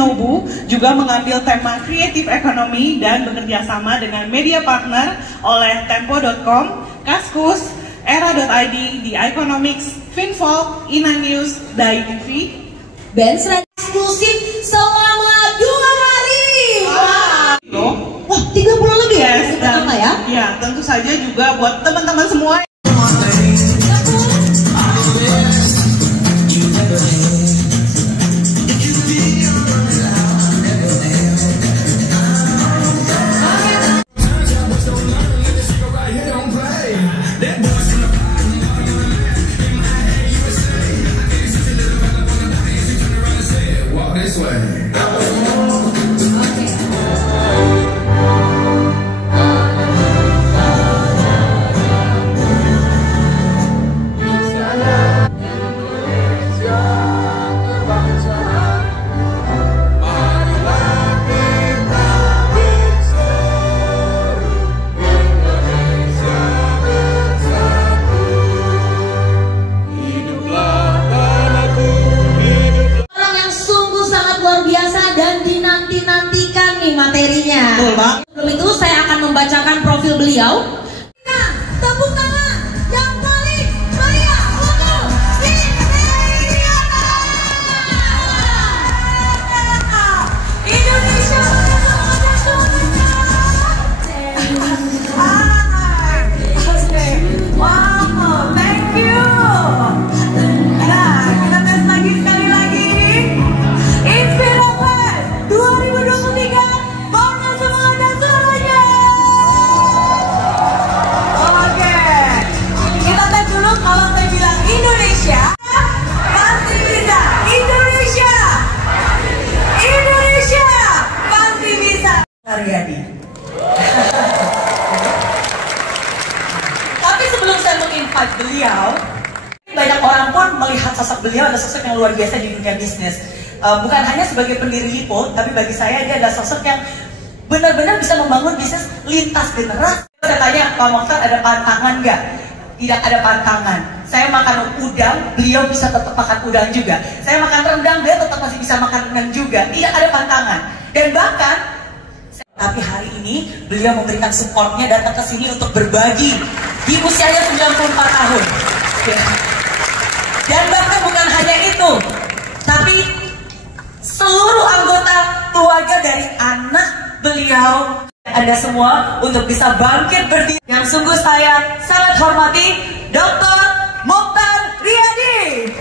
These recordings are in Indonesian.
Nobu juga mengambil tema Creative Economy dan bekerja sama dengan media partner oleh Tempo.com, Kaskus, Era.id, The Economics, Finfolk, Ina News, Dai TV. Benz eksklusif selama 2 hari. Wah, 30 lebih yes, ya? dan Ya? ya tentu saja juga buat teman-teman semua. Materinya. Betul, Bang. Sebelum itu saya akan membacakan profil beliau. Nah, tepuk tangan yang paling meriah untuk Indonesia. Wow, thank you. Nah, kita tes lagi sekali lagi. Inspirator 2023. Tapi sebelum saya menginvite beliau, banyak orang pun melihat sosok beliau adalah sosok yang luar biasa di dunia bisnis. Bukan hanya sebagai pendiri Lipo, tapi bagi saya dia adalah sosok yang benar-benar bisa membangun bisnis lintas generasi. Saya tanya, Pak Mokhtar ada pantangan nggak? Tidak ada pantangan. Saya makan udang, beliau bisa tetap makan udang juga. Saya makan rendang, beliau tetap masih bisa makan rendang juga. Tidak ada pantangan. Dan bahkan tapi hari ini beliau memberikan supportnya datang ke sini untuk berbagi di usianya 94 tahun. Dan bahkan bukan hanya itu, tapi seluruh anggota keluarga dari anak beliau, Anda semua untuk bisa bangkit berdiri. Yang sungguh saya sangat hormati Dr. Mokhtar Riyadi.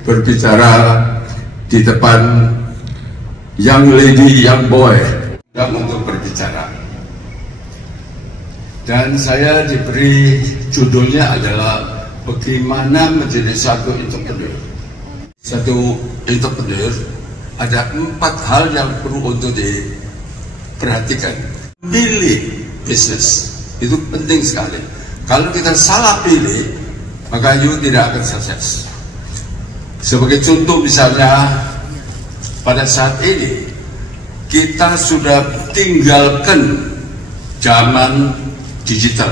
Berbicara di depan young lady, young boy untuk berbicara, dan saya diberi judulnya adalah bagaimana menjadi satu entrepreneur. Satu entrepreneur ada 4 hal yang perlu untuk diperhatikan. Pilih bisnis itu penting sekali. Kalau kita salah pilih, maka you tidak akan sukses. Sebagai contoh misalnya, pada saat ini kita sudah tinggalkan zaman digital.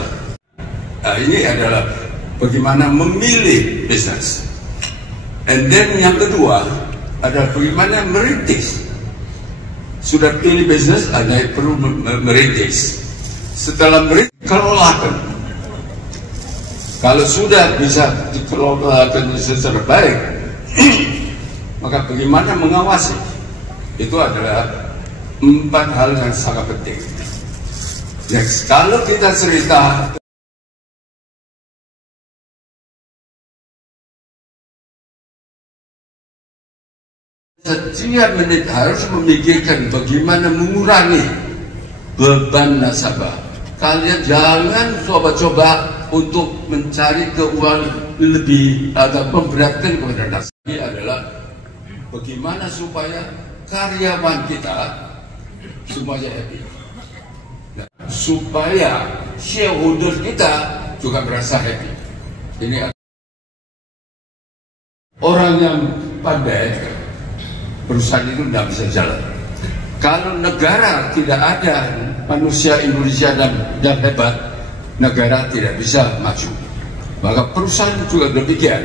Nah, ini adalah bagaimana memilih bisnis. And then yang kedua adalah bagaimana merintis. Sudah pilih bisnis, hanya perlu merintis. Setelah merintis, kelolakan. Kalau sudah bisa dikelolakan secara baik, maka bagaimana mengawasi, itu adalah 4 hal yang sangat penting. Ya, kalau kita cerita setiap menit harus memikirkan bagaimana mengurangi beban nasabah. Kalian jangan coba-coba untuk mencari keuangan lebih atau memberatkan kepada nasabah. Ini adalah bagaimana supaya karyawan kita semuanya happy, supaya shareholder kita juga merasa happy. Ini Orang yang pandai, perusahaan itu tidak bisa jalan. Kalau negara tidak ada manusia Indonesia dan hebat, negara tidak bisa maju. Maka perusahaan juga demikian.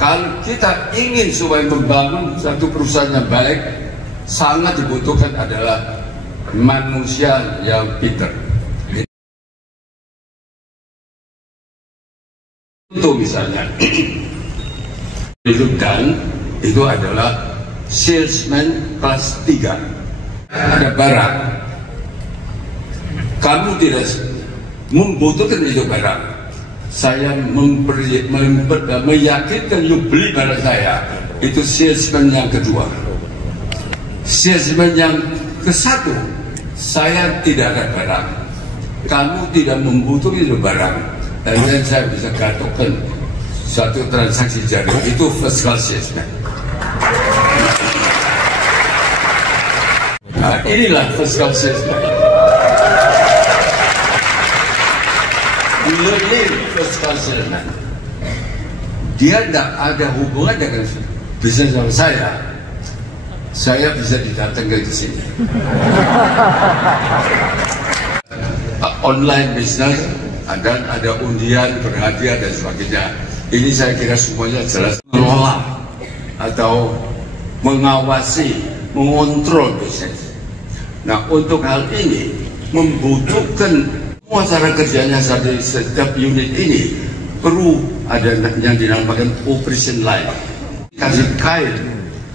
Kalau kita ingin supaya membangun satu perusahaan yang baik, sangat dibutuhkan adalah manusia yang pintar. Untuk misalnya, dan itu adalah salesman kelas 3. Ada barang, kamu tidak membutuhkan itu barang. Saya meyakinkan you beli barang saya. Itu salesman yang kedua. Salesman yang ke-1, saya tidak ada barang, kamu tidak membutuhkan itu barang, dan saya bisa katakan satu transaksi jari. Itu first class salesman. Nah, inilah first class salesman. Ini first class salesman. Dia tidak ada hubungan dengan bisnis sama saya. Saya bisa didatangkan ke sini. Online business, ada undian, berhadiah dan sebagainya. Ini saya kira semuanya jelas mengelola atau mengawasi, mengontrol bisnis. Nah, untuk hal ini membutuhkan semua cara kerjanya dari setiap unit ini perlu ada yang dinamakan operation line. Kasih kain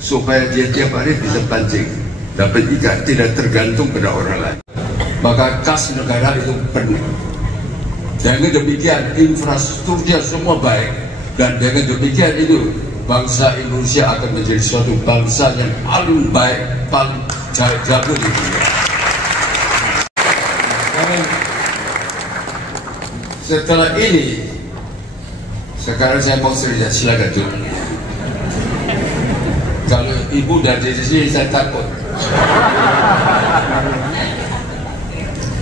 supaya dia tiap hari bisa pancing, dapat ikan, tidak tergantung pada orang lain. Maka kas negara itu penuh. Dengan demikian infrastrukturnya semua baik, dan dengan demikian itu bangsa Indonesia akan menjadi suatu bangsa yang paling baik, paling jago di dunia. Setelah ini, sekarang saya mau cerita, silakan dulu. Kalau ibu dari sini saya takut.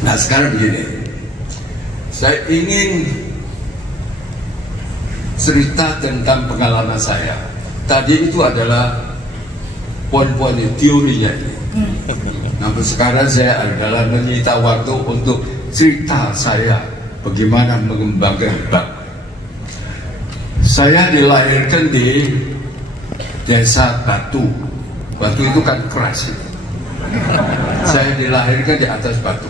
Nah, sekarang begini, saya ingin cerita tentang pengalaman saya. Tadi itu adalah poin-poin teorinya. Namun sekarang saya adalah menyita waktu untuk cerita saya bagaimana mengembangkan bank. Saya dilahirkan di desa Batu. Batu itu kan keras. Saya dilahirkan di atas batu.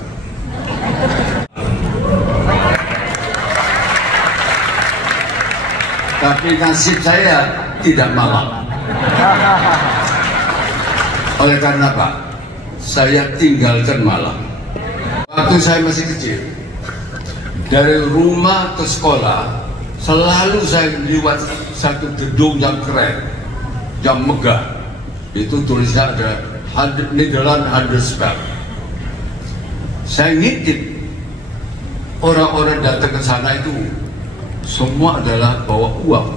Tapi nasib saya tidak malang. Oleh karena apa? Saya tinggalkan Malang. Waktu saya masih kecil, dari rumah ke sekolah, selalu saya lewat satu gedung yang keren, yang megah. Itu tulisnya ada Nederland Handelsbank. Saya ngintip, orang-orang datang ke sana itu semua adalah bawa uang,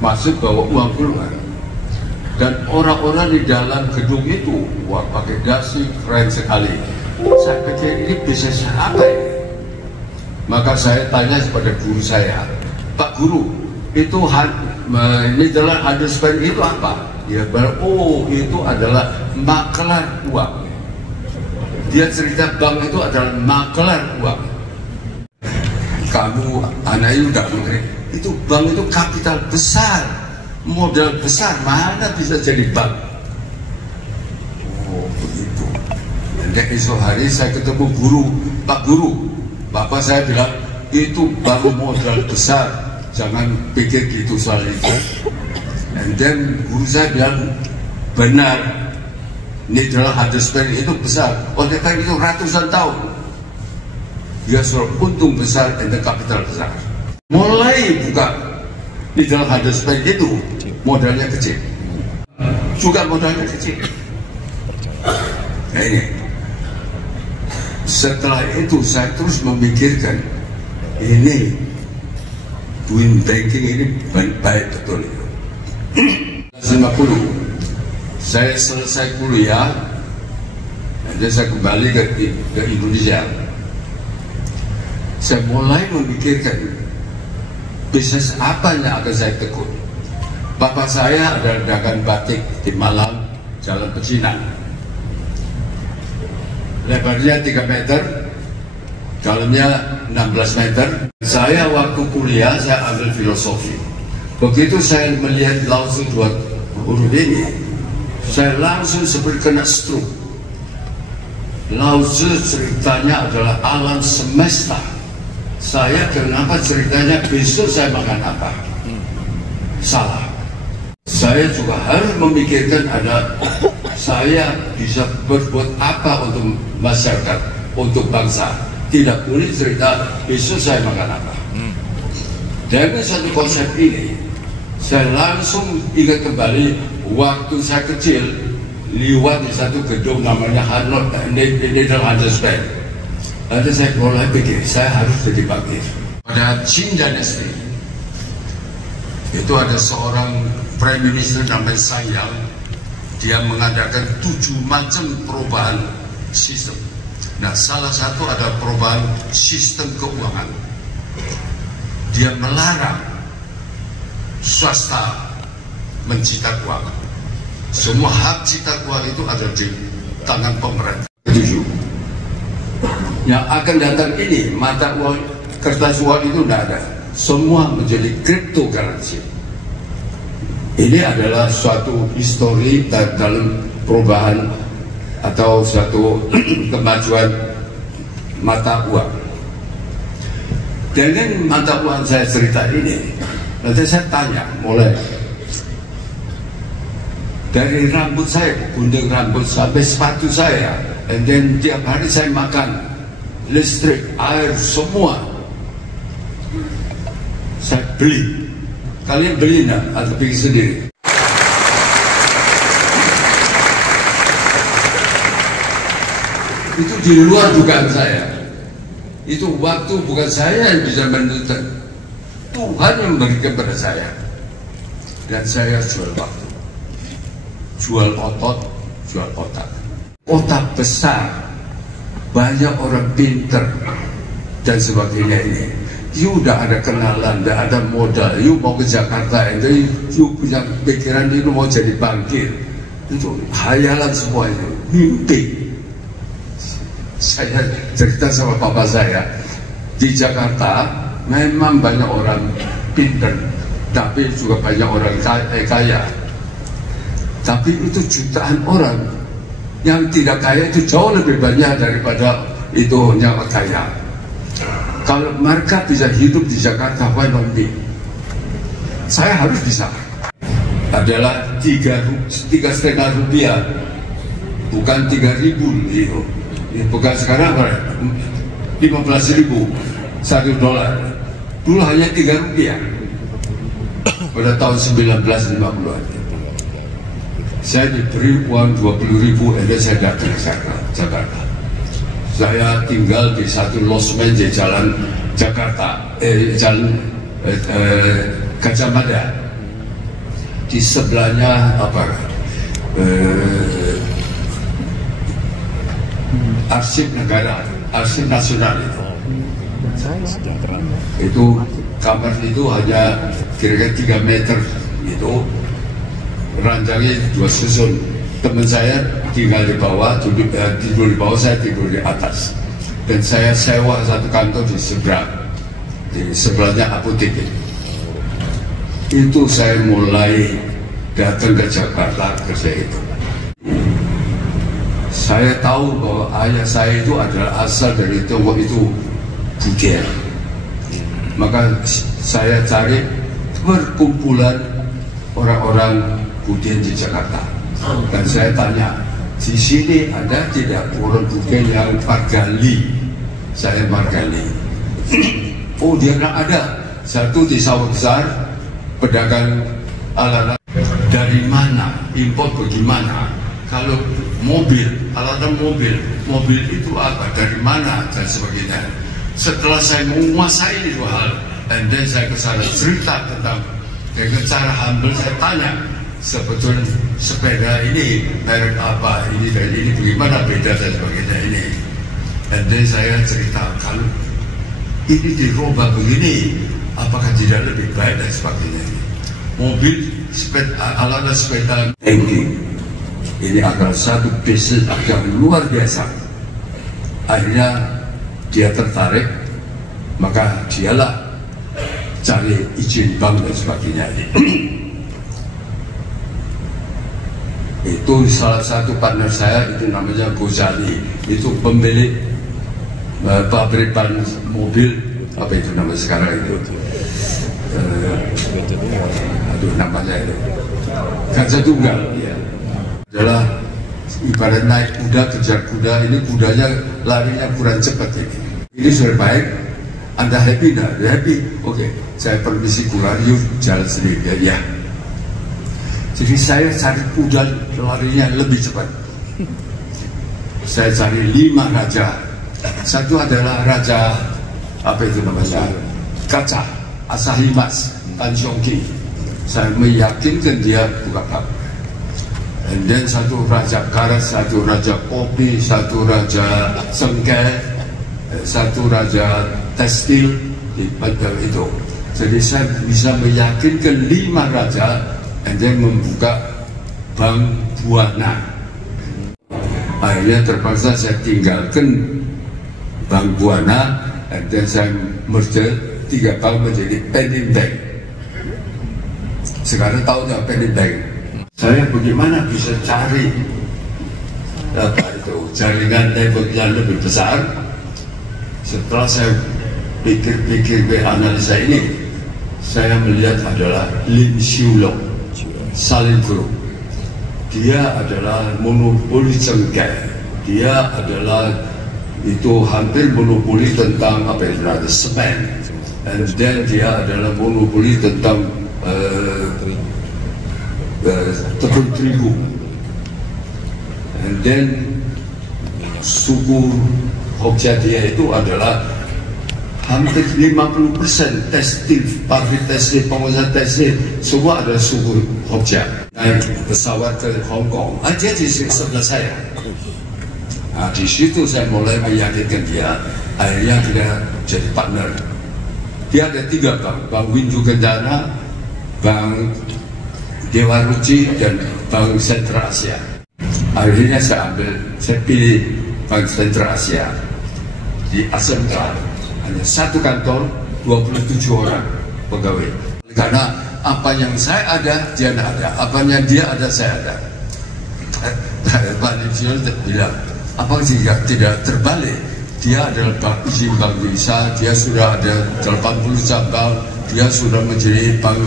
masuk bawa uang keluar. Dan orang-orang di dalam gedung itu, wah, pakai dasi keren sekali. Saya pikir ini bisnis apa ini? Maka saya tanya kepada guru saya, Pak Guru, itu Nederland Handelsbank itu apa? Dia bilang, oh, itu adalah makelar uang. Dia cerita bank itu adalah makelar uang. Kamu anaknya udah mengerti, itu bank itu kapital besar, modal besar, mana bisa jadi bank? Oh, begitu. Dan esok hari saya ketemu guru, Pak Guru, Bapak saya bilang, itu bank modal besar, jangan pikir gitu soal itu. And then guru saya bilang, benar, Nederland Handelsbank itu besar, oleh karena itu ratusan tahun dia suruh untung besar dan kapital besar. Mulai buka Nederland Handelsbank itu modalnya kecil, juga modalnya kecil. Nah ini, setelah itu saya terus memikirkan, ini doing banking ini baik betul. 50 saya selesai kuliah, dan saya kembali ke Indonesia. Saya mulai memikirkan bisnis apa yang akan saya tekun. Bapak saya ada dagang batik di Malang, Jalan Pecinan. Lebarnya 3 meter, dalamnya 16 meter. Saya waktu kuliah, saya ambil filosofi. Begitu saya melihat Lao Tzu 2 huruf ini, saya langsung seperti kena stroke. Lao Tzu ceritanya adalah alam semesta. Saya kenapa ceritanya besok saya makan apa? Salah. Saya juga harus memikirkan saya bisa berbuat apa untuk masyarakat, untuk bangsa. Tidak boleh cerita besok saya makan apa. Dengan satu konsep ini, saya langsung ingat kembali waktu saya kecil lewat di satu gedung namanya Nederlandse Bank. Lalu saya mulai pikir, saya harus jadi bankir. Pada Qing Dynasty, itu ada seorang Prime Minister namanya Sanyang. Dia mengadakan 7 macam perubahan sistem. Nah, salah satu ada perubahan sistem keuangan. Dia melarang swasta mencipta uang. Semua hak cipta uang itu ada di tangan pemerintah. 7. Yang akan datang ini, mata uang, kertas uang itu tidak ada. Semua menjadi cryptocurrency. Ini adalah suatu histori dalam perubahan atau suatu kemajuan mata uang. Dengan mata uang saya cerita ini, nanti saya tanya mulai dari rambut saya, gunting rambut sampai sepatu saya, dan tiap hari saya makan, listrik, air, semua saya beli. Kalian beli enggak atau bikin sendiri? Itu di luar dugaan saya. Itu waktu bukan saya yang bisa menentukan, Tuhan yang memberikan pada saya. Dan saya jual waktu, jual otot, jual otak. Otak besar, banyak orang pinter dan sebagainya ini. You udah ada kenalan, udah ada modal, you mau ke Jakarta, itu you punya pikiran you mau jadi bankir. Itu hayalan semua itu, mimpi. Saya cerita sama papa saya, di Jakarta memang banyak orang pinter, tapi juga banyak orang kaya. Tapi itu jutaan orang, yang tidak kaya itu jauh lebih banyak daripada itu yang kaya. Kalau mereka bisa hidup di Jakarta, why not me? Saya harus bisa. Adalah 3,5 rupiah, bukan 3.000 itu. Bukan sekarang 15.000 $1. Dulu hanya 3 rupiah. Pada tahun 1950-an. Saya diberi uang 20.000, dan saya datang ke Jakarta. Saya tinggal di satu losmen di Jalan Jakarta, Jalan Gajah Mada. Di sebelahnya Arsip Negara, Arsip Nasional itu. Itu kamar itu hanya kira-kira 3 meter itu, ranjangnya 2 susun. Teman saya tinggal di bawah, tidur di bawah, saya tidur di atas. Dan saya sewa satu kantor di seberang, di sebelahnya apotek. Itu saya mulai datang ke Jakarta kerja itu. Saya tahu bahwa ayah saya itu adalah asal dari Tiongkok itu Budian. Maka saya cari perkumpulan orang-orang Budian di Jakarta. Dan saya tanya, di sini ada tidak orang Budian yang Margali? Saya Margali. Oh, dia nggak ada. Satu di sawah besar, pedagang alat. Dari mana? Impor bagaimana? Kalau mobil, alatan mobil itu apa? Dari mana? Dan sebagainya. Setelah saya menguasai dua hal, dan saya kesana cerita tentang dengan cara humble saya tanya, sebetulnya sepeda ini merek apa, ini dan ini bagaimana beda dan sebagainya ini. Dan saya cerita, kalau ini dirubah begini, apakah tidak lebih baik dan sebagainya. Mobil ala sepeda tanki. Ini adalah satu bisnis yang luar biasa. Akhirnya dia tertarik, maka dialah cari izin bank dan sebagainya. Itu salah satu partner saya, itu namanya Gozali, itu pemilik pabrik ban mobil, apa itu namanya sekarang itu, aduh namanya itu Gajah Tunggal, ya. Adalah ibarat naik kuda kejar kuda, ini kudanya larinya kurang cepat ini. Ini sudah baik, Anda happy nggak? Happy, oke. Saya permisi kurang, yuk jalan sendiri ya. Jadi saya cari kuda larinya lebih cepat. Saya cari 5 raja. Satu adalah raja apa itu namanya, kaca, Asahi Mas, Tan Siong Ki. Saya meyakinkan dia buka bank. And then satu raja karet, satu raja kopi, satu raja sengkeh, satu raja tekstil di Padang itu. Jadi saya bisa meyakinkan 5 raja, and then membuka Bank Buana. Akhirnya terpaksa saya tinggalkan Bank Buana, and then saya merger 3 bank menjadi Penin Bank. Sekarang tahunya Penin Bank. Saya bagaimana bisa cari apa itu jaringan network yang lebih besar. Setelah saya pikir-pikir analisa ini, saya melihat adalah Lin Xiulong, Salim Group. Dia adalah monopoli cengkeh. Dia adalah itu hampir monopoli tentang apa itu namanya semen. And then dia adalah monopoli tentang tepung terigu. And then suku Hokja dia itu adalah hampir 50% tekstil, pabrik tekstil, pengusaha tekstil, semua adalah suku Hokja. Naik pesawat ke Hong Kong, dia di sebelah saya. Nah, di situ saya mulai meyakinkan dia, akhirnya dia jadi partner. Dia ada 3 bank, Bank Windu Kencana, Bank Dewa Ruci, dan Bank Sentral Asia. Akhirnya saya pilih Bank Sentral Asia. Di ASEAN hanya 1 kantor, 27 orang pegawai. Karena apa yang saya ada, dia tidak ada. Apa yang dia ada, saya ada. Pak Nipsio bilang, apa tidak terbalik? Dia adalah izin Bank Indonesia, dia sudah ada 80 cabang, dia sudah menjadi bank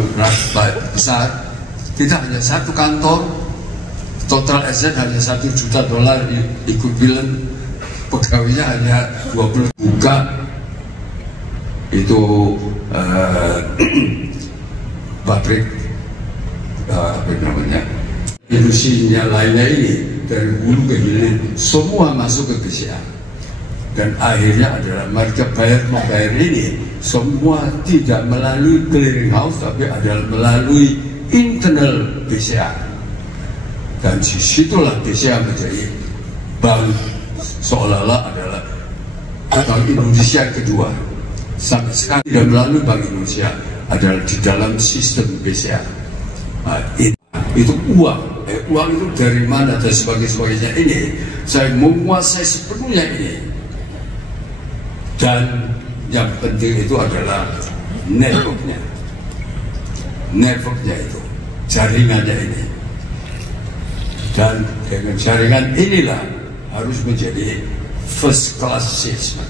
besar. Kita hanya 1 kantor, total aset hanya $1 juta, ekuivalen pegawainya hanya 20. Buka itu pabrik apa namanya, industrinya lainnya ini dari hulu ke hilir semua masuk ke BCA. Dan akhirnya adalah mereka membayar ini semua tidak melalui clearing house, tapi adalah melalui internal BCA. Dan disitulah BCA menjadi bank seolah-olah adalah Bank Indonesia yang kedua. Sampai sekarang tidak melalui Bank Indonesia, adalah di dalam sistem BCA. Nah, itu uang itu dari mana dan sebagainya ini saya menguasai sepenuhnya ini. Dan yang penting itu adalah networknya itu, jaringannya ini. Dan dengan jaringan inilah harus menjadi first class salesman.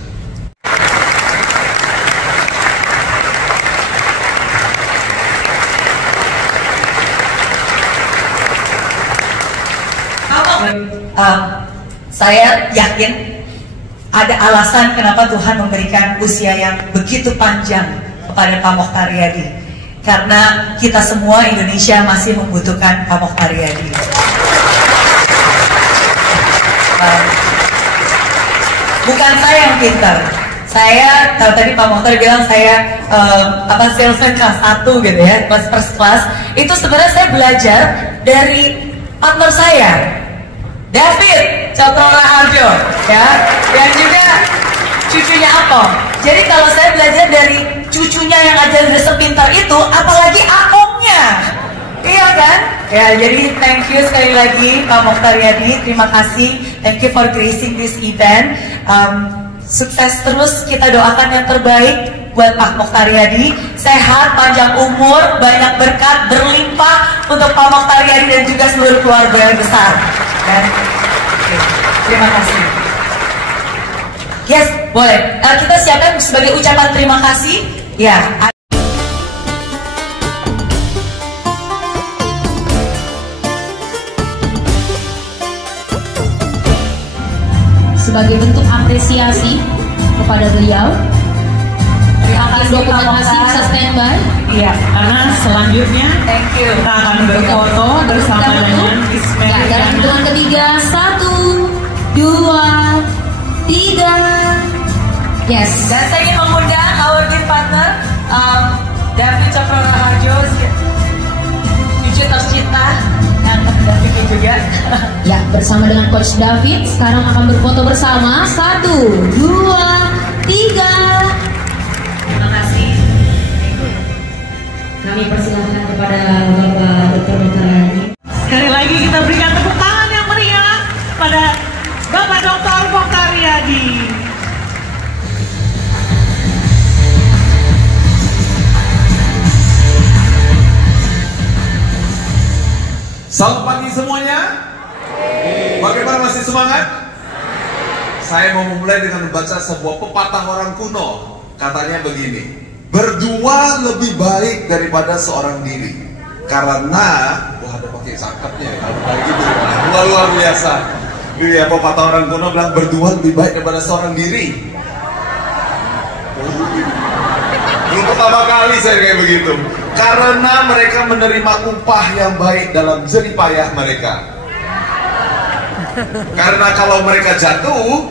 Saya yakin ada alasan kenapa Tuhan memberikan usia yang begitu panjang kepada Pak Mokhtar Riyadi. Karena kita semua Indonesia masih membutuhkan Pak Mokhtar Riyadi. Bukan saya yang pintar. Saya tahu tadi Pak Mokhtar bilang saya salesman kelas 1 gitu ya, first class. Itu sebenarnya saya belajar dari partner saya, David Cokro Raharjo, ya, dan juga cucunya Akom. Jadi kalau saya belajar dari cucunya yang aja udah sepintar itu, apalagi Akomnya, Iya kan? Ya, jadi thank you sekali lagi Pak Mokhtar Riyadi. Terima kasih. Thank you for gracing this event. Sukses terus, kita doakan yang terbaik buat Pak Mokhtar Riyadi. Sehat, panjang umur, banyak berkat, berlimpah untuk Pak Mokhtar Riyadi dan juga seluruh keluarga yang besar. Dan, terima kasih. Yes, boleh. Kita siapkan sebagai ucapan terima kasih. Ya. Sebagai bentuk apresiasi kepada beliau, dokumentasi bisa standby. Iya, karena selanjutnya Thank you. kita akan berfoto bersama dengan Ismail. Ya, dalam hitungan ketiga, 1, 2, 3. Yes. Dan saya ingin mengundang our dear partner, David Cokroraharjo, Cucu tercinta yang mendampingi juga. Ya, bersama dengan Coach David, sekarang akan berfoto bersama. 1, 2, 3. Terima kasih. Kami persilahkan kepada Bapak Dr. Mokhtar Riyadi. Sekali lagi kita berikan tepuk tangan yang meriah pada Bapak Dr. Mokhtar Riyadi. Selamat pagi semuanya. Bagaimana, masih semangat? Saya mau memulai dengan membaca sebuah pepatah orang kuno. Katanya begini: berdua lebih baik daripada seorang diri. Karena, wah ada pakai cakepnya ya, kayak gitu. Luar biasa. Iya, pepatah orang kuno bilang berdua lebih baik daripada seorang diri. Ini pertama kali saya kayak begitu. Karena mereka menerima upah yang baik dalam jerih payah mereka. Karena kalau mereka jatuh,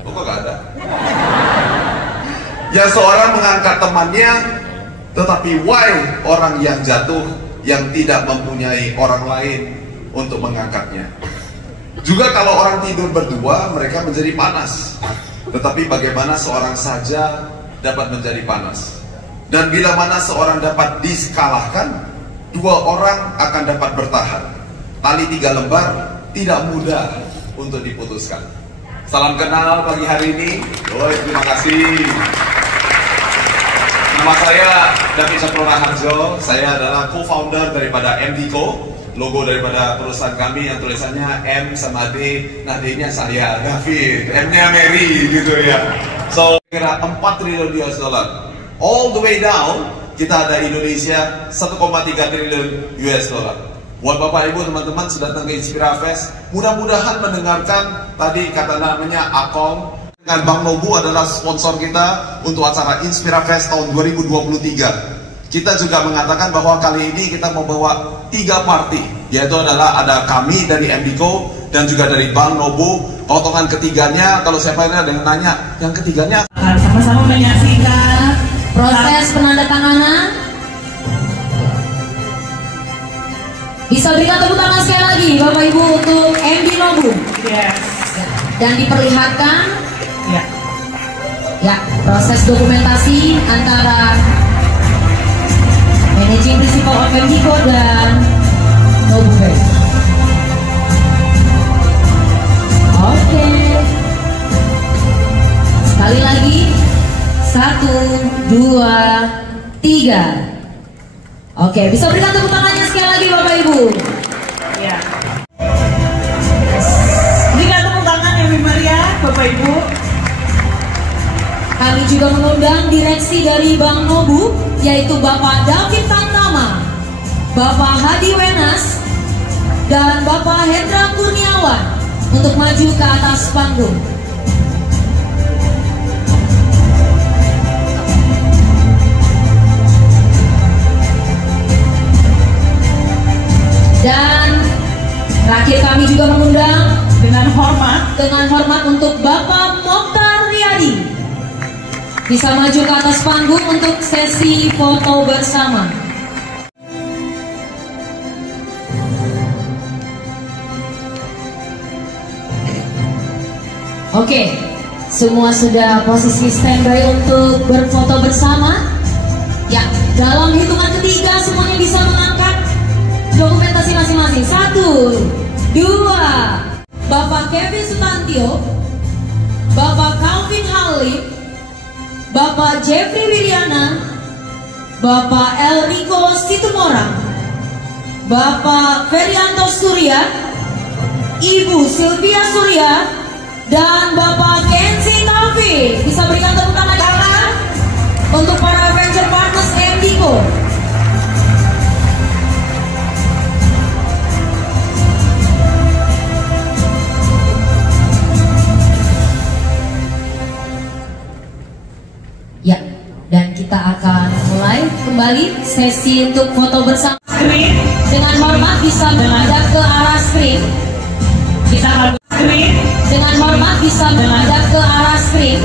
kok gak ada? Ya, seorang mengangkat temannya, tetapi why orang yang jatuh yang tidak mempunyai orang lain untuk mengangkatnya? Juga kalau orang tidur berdua, mereka menjadi panas. Tetapi bagaimana seorang saja dapat menjadi panas? Dan bila mana seorang dapat dikalahkan, dua orang akan dapat bertahan. Tali 3 lembar tidak mudah untuk diputuskan. Salam kenal pagi hari ini. Terima kasih. Nama saya David Cokroraharjo. Saya adalah co-founder daripada MDco. Logo daripada perusahaan kami yang tulisannya M sama D. Nah, D-nya saya, David. M-nya Mary gitu ya. So, kira 4 triliun US dollar. All the way down, kita ada Indonesia 1,3 triliun US dollar. Buat Bapak Ibu, teman-teman sudah datang ke Inspira Fest, mudah-mudahan mendengarkan tadi kata namanya Akom. Dengan Bank Nobu adalah sponsor kita untuk acara Inspira Fest tahun 2023. Kita juga mengatakan bahwa kali ini kita mau bawa 3 party, yaitu adalah ada kami dari MDco dan juga dari Bank Nobu. Potongan ketiganya, kalau siapa ini ada yang nanya, yang ketiganya Akan sama-sama menyaksikan Proses penandatanganan. Bisa berikan tepuk tangan sekali lagi Bapak Ibu untuk MD Nobu. Yes. Dan diperlihatkan Ya. ya proses dokumentasi antara Managing Principal of MDco dan Nobu Bank. Oke. Sekali lagi. 1, 2, 3. Oke, bisa berikan tepuk tangannya sekali lagi Bapak Ibu. Ya. Berikan tepuk tangan yang lebih meriah Bapak Ibu. Kami juga mengundang direksi dari Bank Nobu, yaitu Bapak David Tantama, Bapak Hadi Wenas, dan Bapak Hendra Kurniawan untuk maju ke atas panggung. Dan terakhir kami juga mengundang Dengan hormat untuk Bapak Mokhtar Riyadi bisa maju ke atas panggung untuk sesi foto bersama. Oke, semua sudah posisi standby untuk berfoto bersama. Ya, dalam hitungan ketiga semuanya bisa mengangkat dokumentasi masing-masing. 1, 2. Bapak Kevin Sutantio, Bapak Calvin Halim, Bapak Jeffrey Wiriana, Bapak Elrico Situmorang, Bapak Ferianto Surya, Ibu Sylvia Surya, dan Bapak Kenzi Taufik. Bisa berikan tepuk tangan untuk para venture partners MDico. Ya, dan kita akan mulai kembali sesi untuk foto bersama. Dengan hormat bisa menghadap ke arah screen. Dengan hormat bisa menghadap ke arah screen.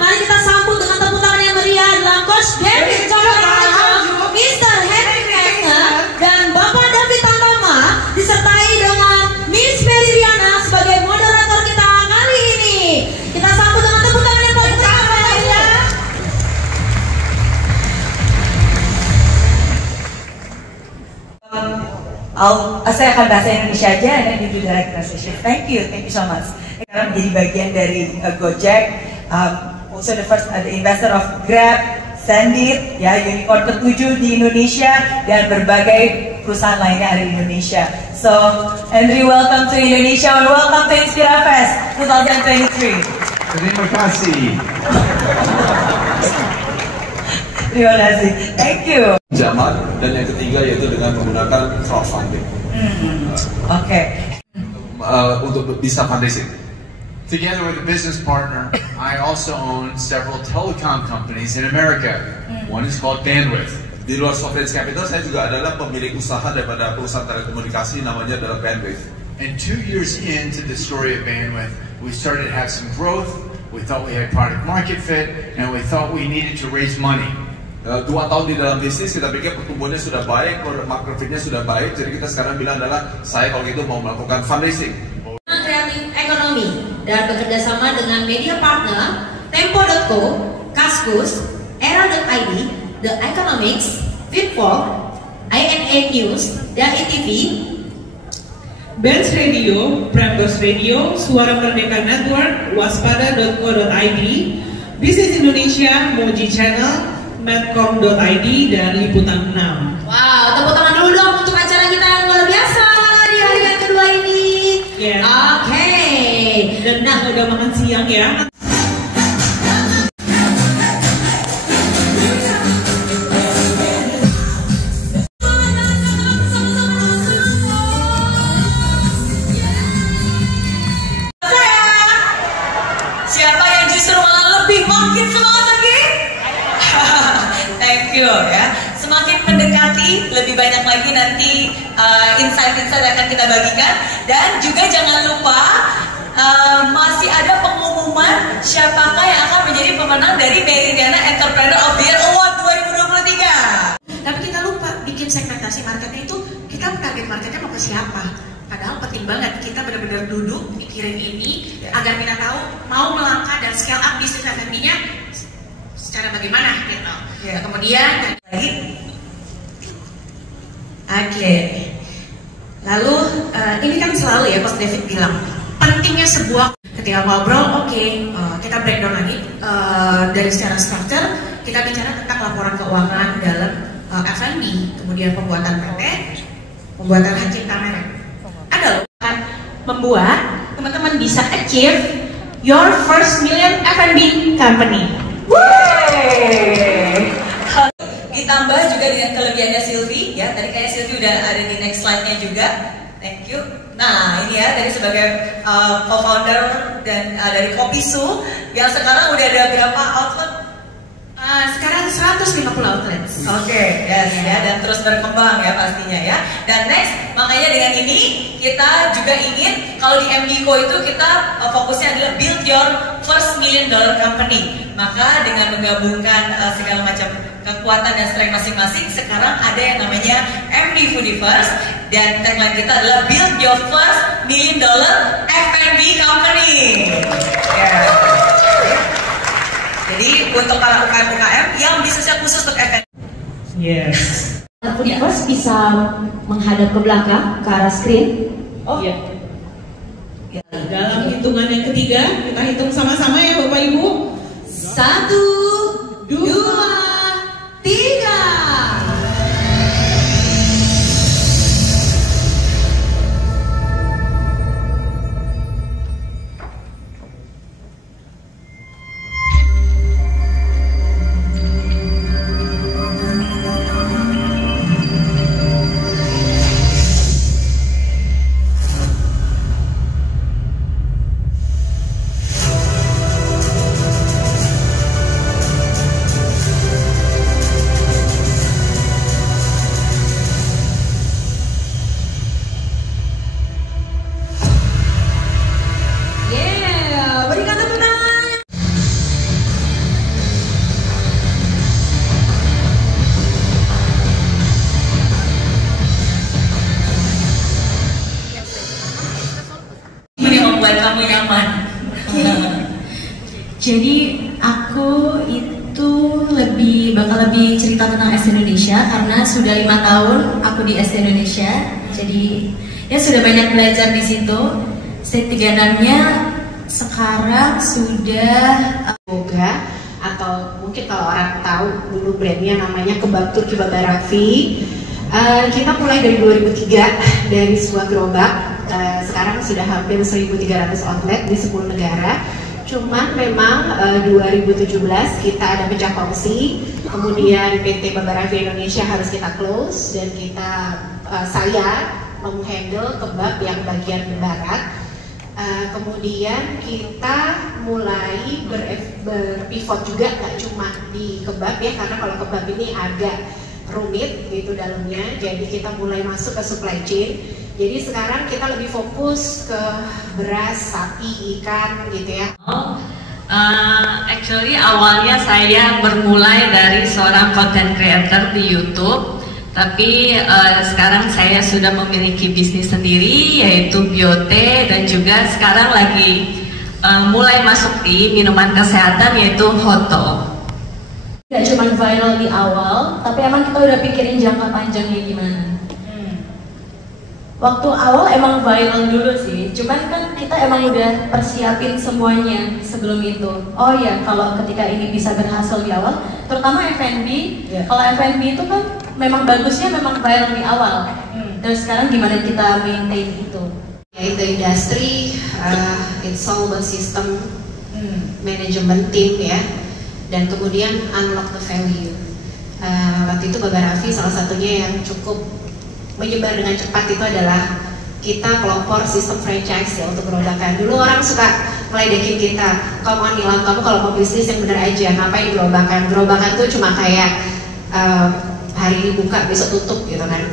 Mari kita sambut dengan tepuk tangan yang meriah adalah Coach David Cokro, Mr. Henry Kessner, dan Bapak David Tantama, disertai dengan Miss Mary Riana sebagai moderator kita kali ini. Kita sambut dengan tepuk tangan yang paling meriah ya. Saya akan bahasa Indonesia aja dan you do direct translation. Thank you so much. Karena menjadi bagian dari Gojek, also the first the investor of Grab, Sendit, ya unicorn ke-7 di Indonesia dan berbagai perusahaan lainnya ada di Indonesia. So, Andrew, welcome to Indonesia and welcome to Inspira Fest 2023. Terima kasih. Terima kasih. Thank you. Zaman dan yang ketiga yaitu dengan menggunakan crowdfunding. Untuk bisa fundraising. Together with a business partner, I also own several telecom companies in America. One is called Bandwidth. Di luar Softbank Capital, saya juga adalah pemilik usaha daripada perusahaan telekomunikasi namanya adalah Bandwidth. And 2 years into the story of Bandwidth, we started to have some growth. We thought we had product market fit, and we thought we needed to raise money. 2 tahun di dalam bisnis, kita pikir pertumbuhannya sudah baik, produk market fit-nya sudah baik, jadi kita sekarang bilang adalah saya kalau gitu mau melakukan fundraising. Kreatif ekonomi dan bekerja sama dengan media partner Tempo.co, Kaskus, Era.id, The Economics, Finfol, INA News, DAI TV, Benz Radio, Prambors Radio, Suara Merdeka Network, Waspada.co.id, Bisnis Indonesia, Moji Channel, Medcom.id, dan Liputan 6. Wow, tepuk tangan dulu dong untuk acara kita yang luar biasa di hari yang kedua ini. Yeah. Oke. Dan udah makan siang ya. Siapa yang justru malah lebih makin semangat lagi? Thank you ya. Semakin mendekati, lebih banyak lagi nanti insight-insight yang akan kita bagikan. Dan juga jangan lupa masih ada pengumuman siapakah yang akan menjadi pemenang dari Mary Riana Entrepreneur of the Year Award 2023. Tapi kita lupa bikin segmentasi marketnya itu, kita target marketnya mau ke siapa. Padahal penting banget kita benar-benar duduk mikirin ini agar kita tahu mau melangkah dan scale up bisnis F&B-nya secara bagaimana gitu. Nah, kemudian Lagi. Oke. Lalu ini kan selalu ya Coach David bilang pentingnya sebuah ketika ngobrol, kita breakdown lagi dari secara structure, kita bicara tentang laporan keuangan dalam F&B, kemudian pembuatan PT, pembuatan hak cipta merek. Ada loh kan membuat teman-teman bisa achieve your first million F&B company. Ditambah juga dengan kelebihannya Sylvie ya, tadi kayak Sylvie udah ada di next slide-nya juga. Thank you. Nah ini ya, dari sebagai co-founder dan dari Kopisu yang sekarang udah ada berapa outlet? Sekarang 150 outlets. Oke, yes, ya, dan terus berkembang ya pastinya ya. Dan next, makanya dengan ini kita juga ingin kalau di MDico itu kita fokusnya adalah build your first $1 million company. Maka dengan menggabungkan segala macam kekuatan dan strength masing-masing, sekarang ada yang namanya MD Foodie First, dan tagline kita adalah build your first $1 million F&B company. Yeah. Jadi untuk para UKM yang bisnisnya khusus untuk F&B. Yes. Foodie First bisa menghadap ke belakang, ke arah screen. Oh iya. Dalam hitungan yang ketiga, kita hitung sama-sama ya Bapak Ibu. 1, 2, 3. Buat kamu nyaman. Jadi aku itu bakal lebih cerita tentang SD Indonesia karena sudah 5 tahun aku di SD Indonesia. Jadi ya sudah banyak belajar di situ. Setidaknya sekarang sudah Boga, atau mungkin kalau orang tahu dulu brandnya namanya Kebab Turki Baba Raffi. Kita mulai dari 2003 dari sebuah gerobak. Sekarang sudah hampir 1.300 outlet di 10 negara. Cuman memang 2017 kita ada pecah kongsi, kemudian PT Baba Raffi Indonesia harus kita close dan saya menghandle kebab yang bagian barat. Kemudian kita mulai berpivot juga, nggak cuma di kebab ya, karena kalau kebab ini agak rumit gitu dalamnya, jadi kita mulai masuk ke supply chain. Jadi sekarang kita lebih fokus ke beras, sapi, ikan gitu ya. Actually awalnya saya bermulai dari seorang content creator di YouTube, tapi sekarang saya sudah memiliki bisnis sendiri yaitu Biote, dan juga sekarang lagi mulai masuk di minuman kesehatan yaitu Hoto. Gak cuma viral di awal, tapi emang kita udah pikirin jangka panjangnya gimana. Waktu awal emang viral dulu sih, cuman kan kita emang udah persiapin semuanya sebelum itu. Oh ya, kalau ketika ini bisa berhasil di awal, terutama F&B, kalau F&B itu kan memang bagusnya memang viral di awal. Terus sekarang gimana kita maintain itu? Yaitu industri, it's all about system, management team ya, dan kemudian unlock the value. Waktu itu Baba Raffi salah satunya yang cukup menyebar dengan cepat itu adalah kita pelopor sistem franchise ya untuk gerobakan. Dulu orang suka meledekin kita, kamu nilang, kamu kalau mau bisnis yang benar aja, ngapain gerobakan? Gerobakan tuh cuma kayak hari ini buka besok tutup gitu kan.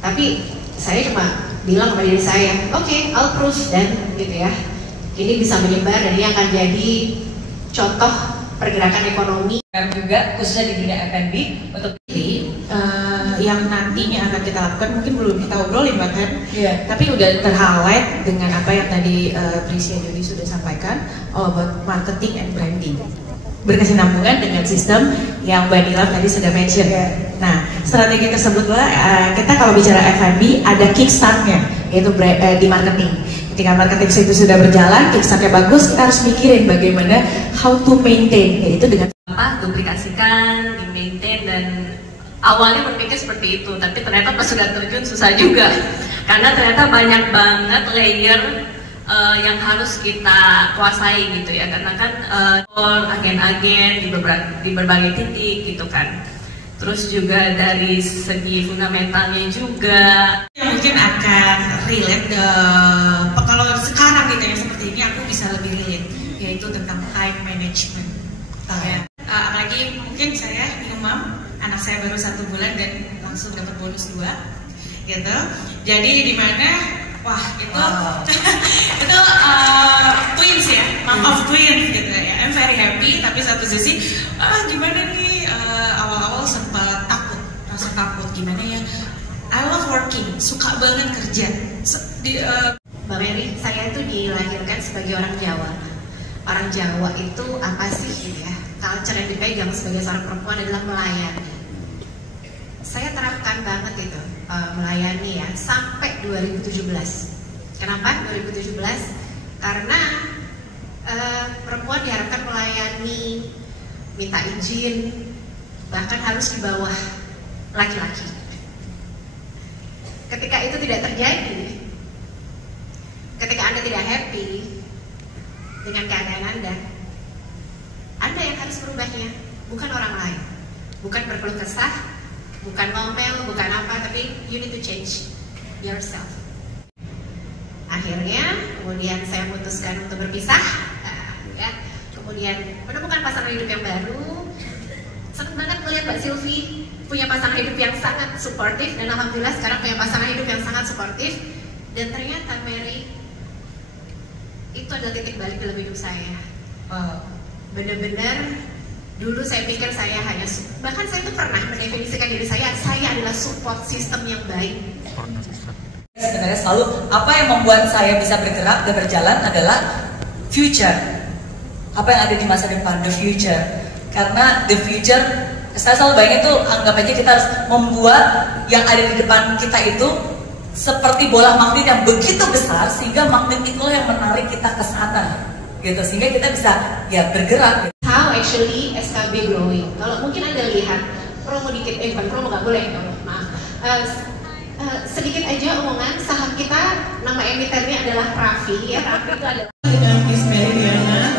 Tapi saya cuma bilang kepada diri saya, oke, I'll prove, dan gitu ya, ini bisa menyebar dan ini akan jadi contoh pergerakan ekonomi juga khususnya di dunia F&B untuk yang nantinya akan kita lakukan mungkin belum kita obrolin bahkan, tapi udah terhighlight dengan apa yang tadi Prisia Jody sudah sampaikan, all about marketing and branding, berkesinambungan dengan sistem yang Mbak Nila tadi sudah mention. Nah, strategi tersebutlah kita kalau bicara F&B ada kickstartnya, yaitu di marketing. Ketika marketing itu sudah berjalan, kickstartnya bagus, kita harus mikirin bagaimana how to maintain, yaitu dengan duplikasikan, di maintain, dan awalnya berpikir seperti itu, tapi ternyata pas sudah terjun susah juga karena ternyata banyak banget layer yang harus kita kuasai gitu ya, karena kan agen-agen di berbagai titik gitu kan. Terus juga dari segi fundamentalnya juga yang mungkin akan relate kalau sekarang gitu ya, seperti ini aku bisa lebih relate, yaitu tentang time management ya. Apalagi mungkin saya new mom, anak saya baru 1 bulan dan langsung dapat bonus 2 gitu. Jadi di mana wah itu itu twins ya, mom of twins gitu ya. I'm very happy, tapi satu sisi gimana nih, awal-awal sempat takut, rasa takut gimana ya. I love working, suka banget kerja. Mbak Mary, saya itu dilahirkan sebagai orang Jawa. Orang Jawa itu apa sih gitu ya? Culture yang dipegang sebagai seorang perempuan adalah melayani. saya terapkan banget itu melayani ya sampai 2017. Kenapa 2017? Karena perempuan diharapkan melayani, minta izin, bahkan harus di bawah laki-laki. Ketika itu tidak terjadi, ketika Anda tidak happy dengan keadaan Anda yang harus merubahnya, bukan orang lain. Bukan berkeluh kesah, bukan ngomel, bukan apa, tapi you need to change yourself. Akhirnya, kemudian saya memutuskan untuk berpisah, ya. Kemudian menemukan pasangan hidup yang baru. Senang banget melihat Mbak Sylvie punya pasangan hidup yang sangat suportif, dan alhamdulillah sekarang punya pasangan hidup yang sangat suportif. Dan ternyata Mary itu adalah titik balik dalam hidup saya. Benar-benar dulu saya pikir saya hanya, bahkan saya itu pernah mendefinisikan diri saya adalah support system yang baik. Sebenarnya selalu apa yang membuat saya bisa bergerak dan berjalan adalah future. Apa yang ada di masa depan, the future. Karena the future, saya selalu bayangin tuh, anggap aja kita harus membuat yang ada di depan kita itu seperti bola magnet yang begitu besar, sehingga magnet itulah yang menarik kita ke sana, gitu. Sehingga kita bisa ya bergerak. Gitu. How actually SKB growing? Kalau mungkin Anda lihat promo dikit, bukan promo, nggak boleh, maaf. Sedikit aja omongan, saham kita nama emitennya adalah Raffi, ya. Raffi itu adalah dengan Miss Meridiana.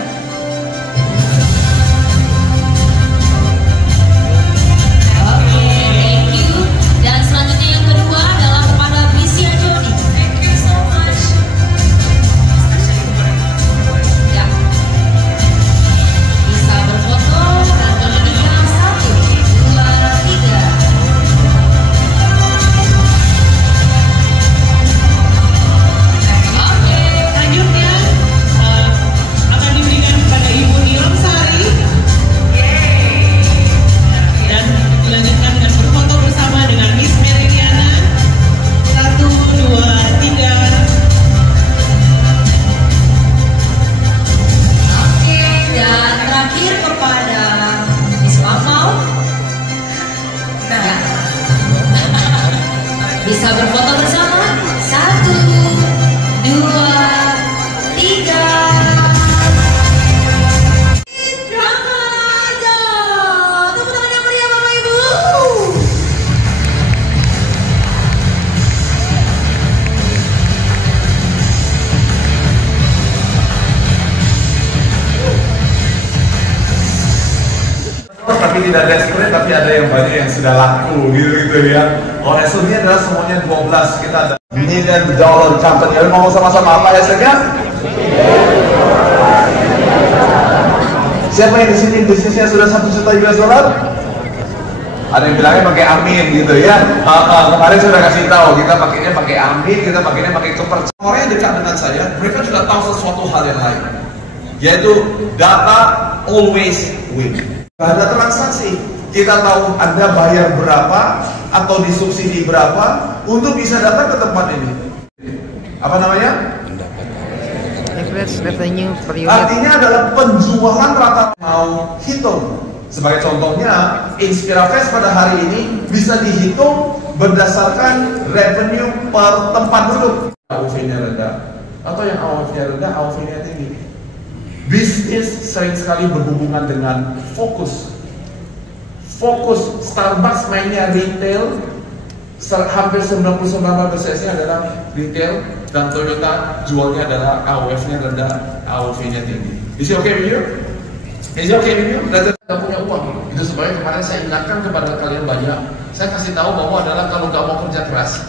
Oke, thank you. Dan selanjutnya yang kedua adalah kepada Priscia Jody. Thank you so much. Ya. Bisa berfoto dan menunjukkan 1, 2, 3. Oke, selanjutnya akan diberikan kepada Ibu Nilam Sari. Dan dilanjutkan dengan berfoto bersama dengan Miss Meridiana. 1, 2, 3. Oke, dan terakhir kepada Miss Mafau. Ya. Bisa berfoto bersama. 1, 2, 3. Ramadan. Tepuk tangan yang meriah Bapak Ibu. Tapi tidak desperate, tapi ada yang banyak yang sudah laku gitu ya. Horizon ini adalah semuanya 12. Kita ada $1 million company. Lalu ngomong sama-sama apa hasilnya? Siapa yang di sini bisnisnya sudah $1 juta? Ada yang bilangnya pakai amin gitu ya. Kemarin saya sudah kasih tahu, kita pakainya pakai amin, kita pakainya pakai kepercayaan. Orang yang dekat dengan saya, mereka juga tahu sesuatu hal yang lain, yaitu data always win. Ada transaksi, kita tahu Anda bayar berapa atau disubsidi berapa untuk bisa datang ke tempat ini. Apa namanya? Artinya adalah penjualan rata mau hitung. Sebagai contohnya, Inspirafest pada hari ini bisa dihitung berdasarkan revenue per tempat duduk. AOV-nya rendah, atau yang AOV-nya rendah, AOV-nya tinggi. Bisnis sering sekali berhubungan dengan fokus. Starbucks mainnya retail, hampir 99%-nya adalah retail, dan Toyota jualnya adalah AOV-nya rendah, AOV-nya tinggi. Is it okay with you? Is it okay with you? Kita punya uang. Itu sebabnya kemarin saya ingatkan kepada kalian banyak. Saya kasih tahu bahwa adalah kalau nggak mau kerja keras,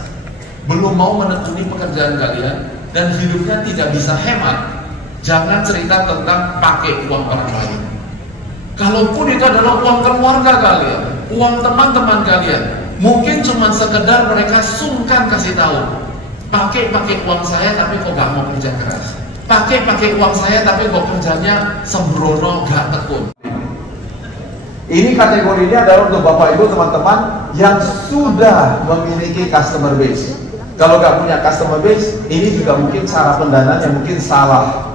belum mau menekuni pekerjaan kalian, dan hidupnya tidak bisa hemat, jangan cerita tentang pakai uang orang lain. Kalaupun itu adalah uang keluarga kalian, uang teman-teman kalian, mungkin cuma sekedar mereka sungkan kasih tahu, pakai uang saya tapi kok gak mau kerja keras, pakai uang saya tapi kok kerjanya sembrono gak tekun. Ini kategorinya adalah untuk Bapak Ibu teman-teman yang sudah memiliki customer base. Kalau gak punya customer base, ini juga mungkin cara pendanaan yang mungkin salah.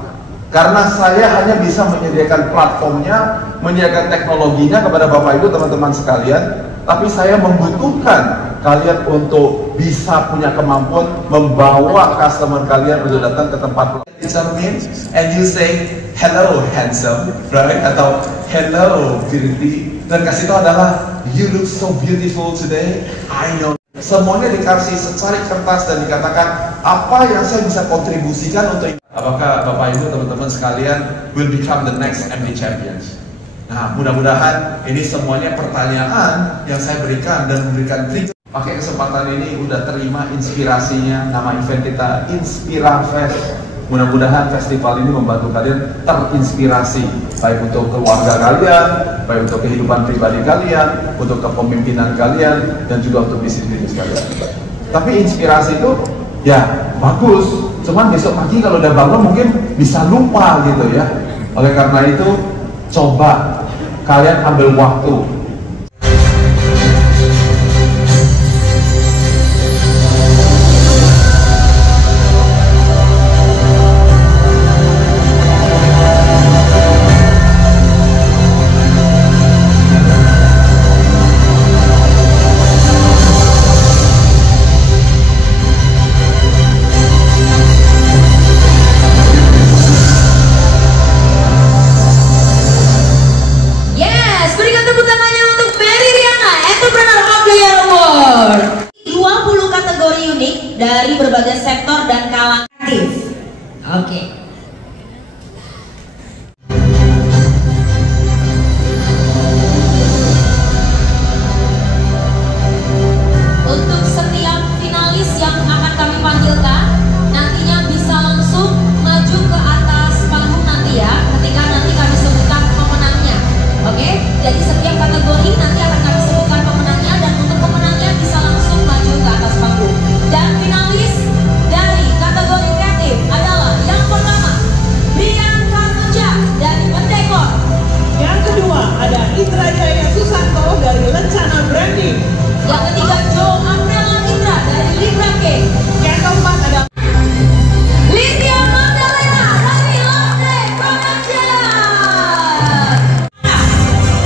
Karena saya hanya bisa menyediakan platformnya, menyediakan teknologinya kepada Bapak Ibu teman-teman sekalian. tapi saya membutuhkan kalian untuk bisa punya kemampuan membawa customer kalian untuk datang ke tempat cermin, and you say hello handsome, right? Atau hello pretty, dan kasih tahu adalah you look so beautiful today, I know. Semuanya dikasih secari kertas dan dikatakan apa yang saya bisa kontribusikan untuk. Apakah Bapak Ibu teman-teman sekalian will become the next MD champions? Nah, mudah-mudahan ini semuanya pertanyaan yang saya berikan dan memberikan trik. Pakai kesempatan ini udah terima inspirasinya, nama event kita Inspirafest. Mudah-mudahan festival ini membantu kalian terinspirasi, baik untuk keluarga kalian, baik untuk kehidupan pribadi kalian, untuk kepemimpinan kalian, dan juga untuk bisnis kalian. Tapi inspirasi itu ya bagus, cuman besok pagi kalau udah bangun mungkin bisa lupa gitu ya. Oleh karena itu, coba kalian ambil waktu. Dari berbagai sektor dan kalangan aktif. Oke. Untuk setiap finalis yang akan kami panggilkan, nantinya bisa langsung maju ke atas panggung nanti ya, ketika nanti kami sebutkan pemenangnya. Oke? Jadi setiap kategori nanti akan kami sebutkan pemenangnya, dan untuk pemenangnya bisa langsung maju ke atas panggung. Dan finalis dari kategori kreatif adalah yang pertama Brian Karmuja dari Mendekor. Yang kedua ada Indra Jaya Susanto dari Lencana Branding. Yang ketiga Jo Amrela Indra dari Libra Cake. Yang keempat ada Lydia Magdalena dari Latte Production.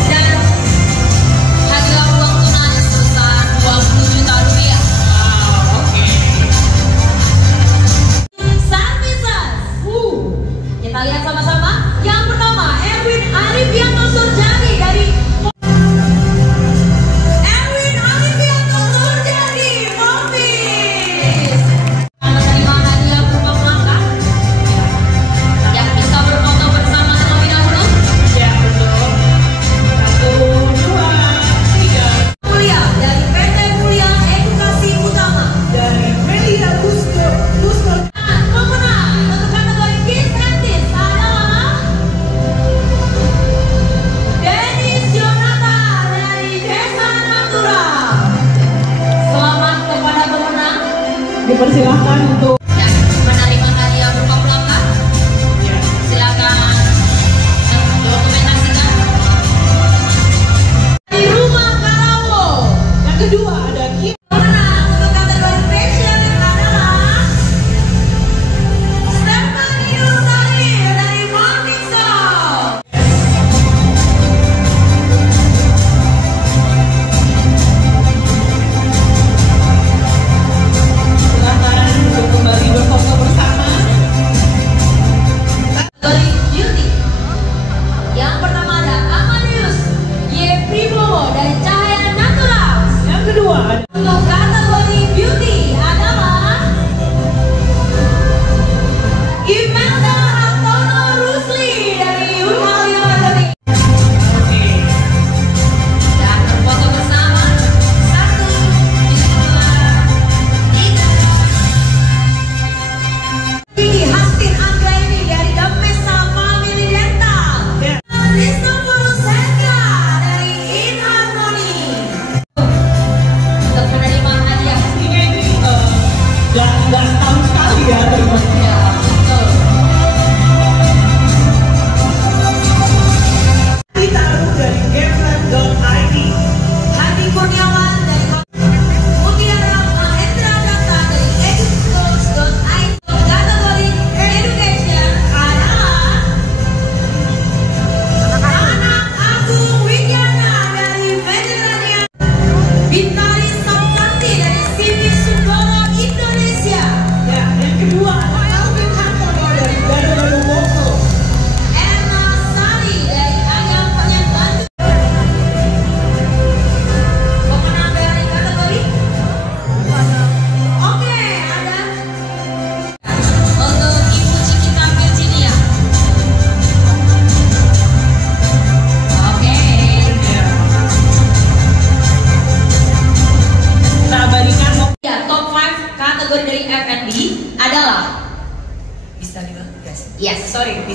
Dan hadiah uang tunai sebesar 20 juta rupiah. Kita lihat sama-sama. Yang pertama, Erwin Arifianto Surjadi dari Movis. Menerima hadiah berupa pelanggan yang bisa berfoto bersama terlebih dahulu. ya betul. 1, 2, 3. Mulia dari PT Mulia Edukasi Utama. Dari Melia Gusto. Pemenang untuk kategori Kids and Teens adalah Dennis Jonathan dari Desa Natural. Selamat kepada pemenang Dipersilahkan untuk yang menerima hadiah berupa pelanggan. Silakan dokumentasikan. Dari Rumah Karawo. yang kedua ada Kim. Pemenang untuk kategori fashion adalah Stephanie Nurtali dari Morning Show. Silakan untuk kembali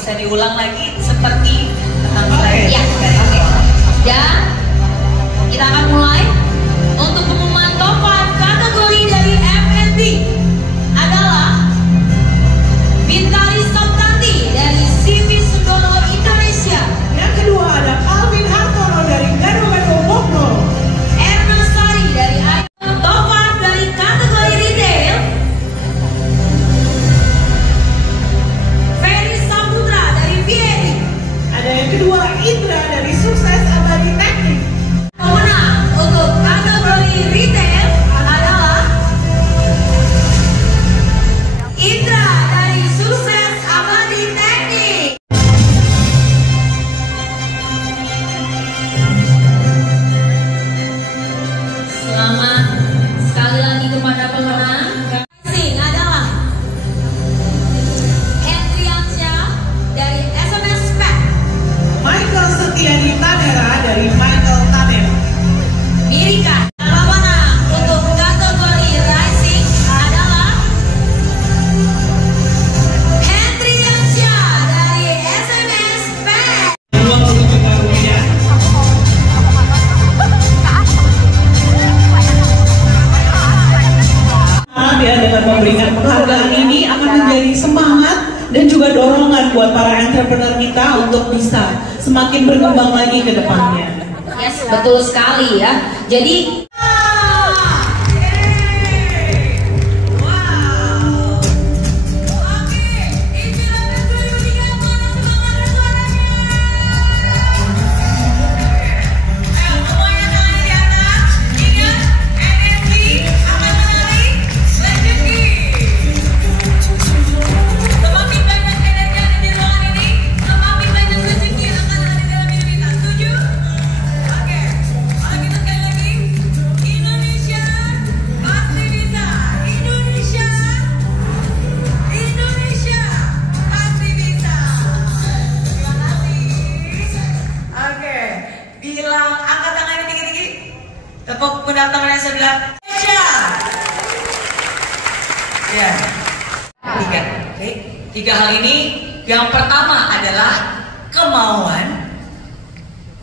bisa diulang lagi seperti tentang saya. Ya, oke. Dan kita akan mulai untuk pengumuman top 5 kategori dari FNB adalah Bintari Sabtanti dari CV Sundoro Indonesia. Yang kedua ada Alvin Hartono dari Gado-Gado Bogno. Erna Sari dari top 5 dari kategori retail. Ferry Saputra dari VNI. Ada yang kedua Indra dari Sukses Abadi Teknik. Pemenang untuk kategori retail adalah Indra dari Sukses Abadi Teknik. Selamat sekali lagi kepada pemenang. Sing adalah Hendriansyah dari SMS Pack. Michael Setiadi Tanera dari Michael Tanera. Mirika. Pemenang untuk kategori Rising adalah Hendriansyah dari SMS Pack. 20 juta rupiah. Ya, dengan memberikan penghargaan ini akan menjadi semangat dan juga dorongan buat para entrepreneur kita untuk bisa semakin berkembang lagi ke depannya. Yes, betul sekali ya. Jadi tepuk pundak tangannya sebelah. Ya. Tiga hal ini. Yang pertama adalah kemauan.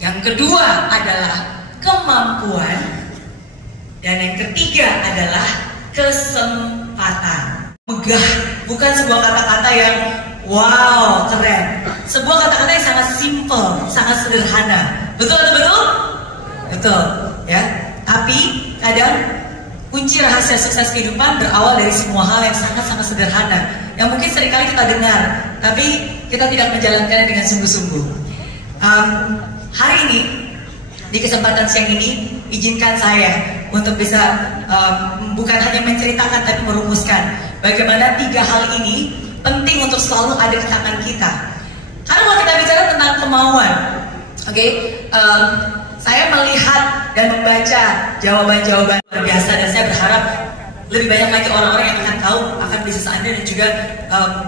Yang kedua adalah kemampuan. Dan yang ketiga adalah kesempatan. Megah, bukan sebuah kata-kata yang wow, keren. Sebuah kata-kata yang sangat simple, sangat sederhana. Betul atau betul? Betul, ya. Tapi kadang kunci rahasia sukses kehidupan berawal dari semua hal yang sangat-sangat sederhana, yang mungkin seringkali kita dengar, tapi kita tidak menjalankannya dengan sungguh-sungguh. Hari ini, di kesempatan siang ini, izinkan saya untuk bisa bukan hanya menceritakan tapi merumuskan bagaimana tiga hal ini penting untuk selalu ada di tangan kita. Karena kalau kita bicara tentang kemauan, oke, saya melihat dan membaca jawaban-jawaban luar biasa, dan saya berharap lebih banyak lagi orang-orang yang akan tahu akan bisnis Anda dan juga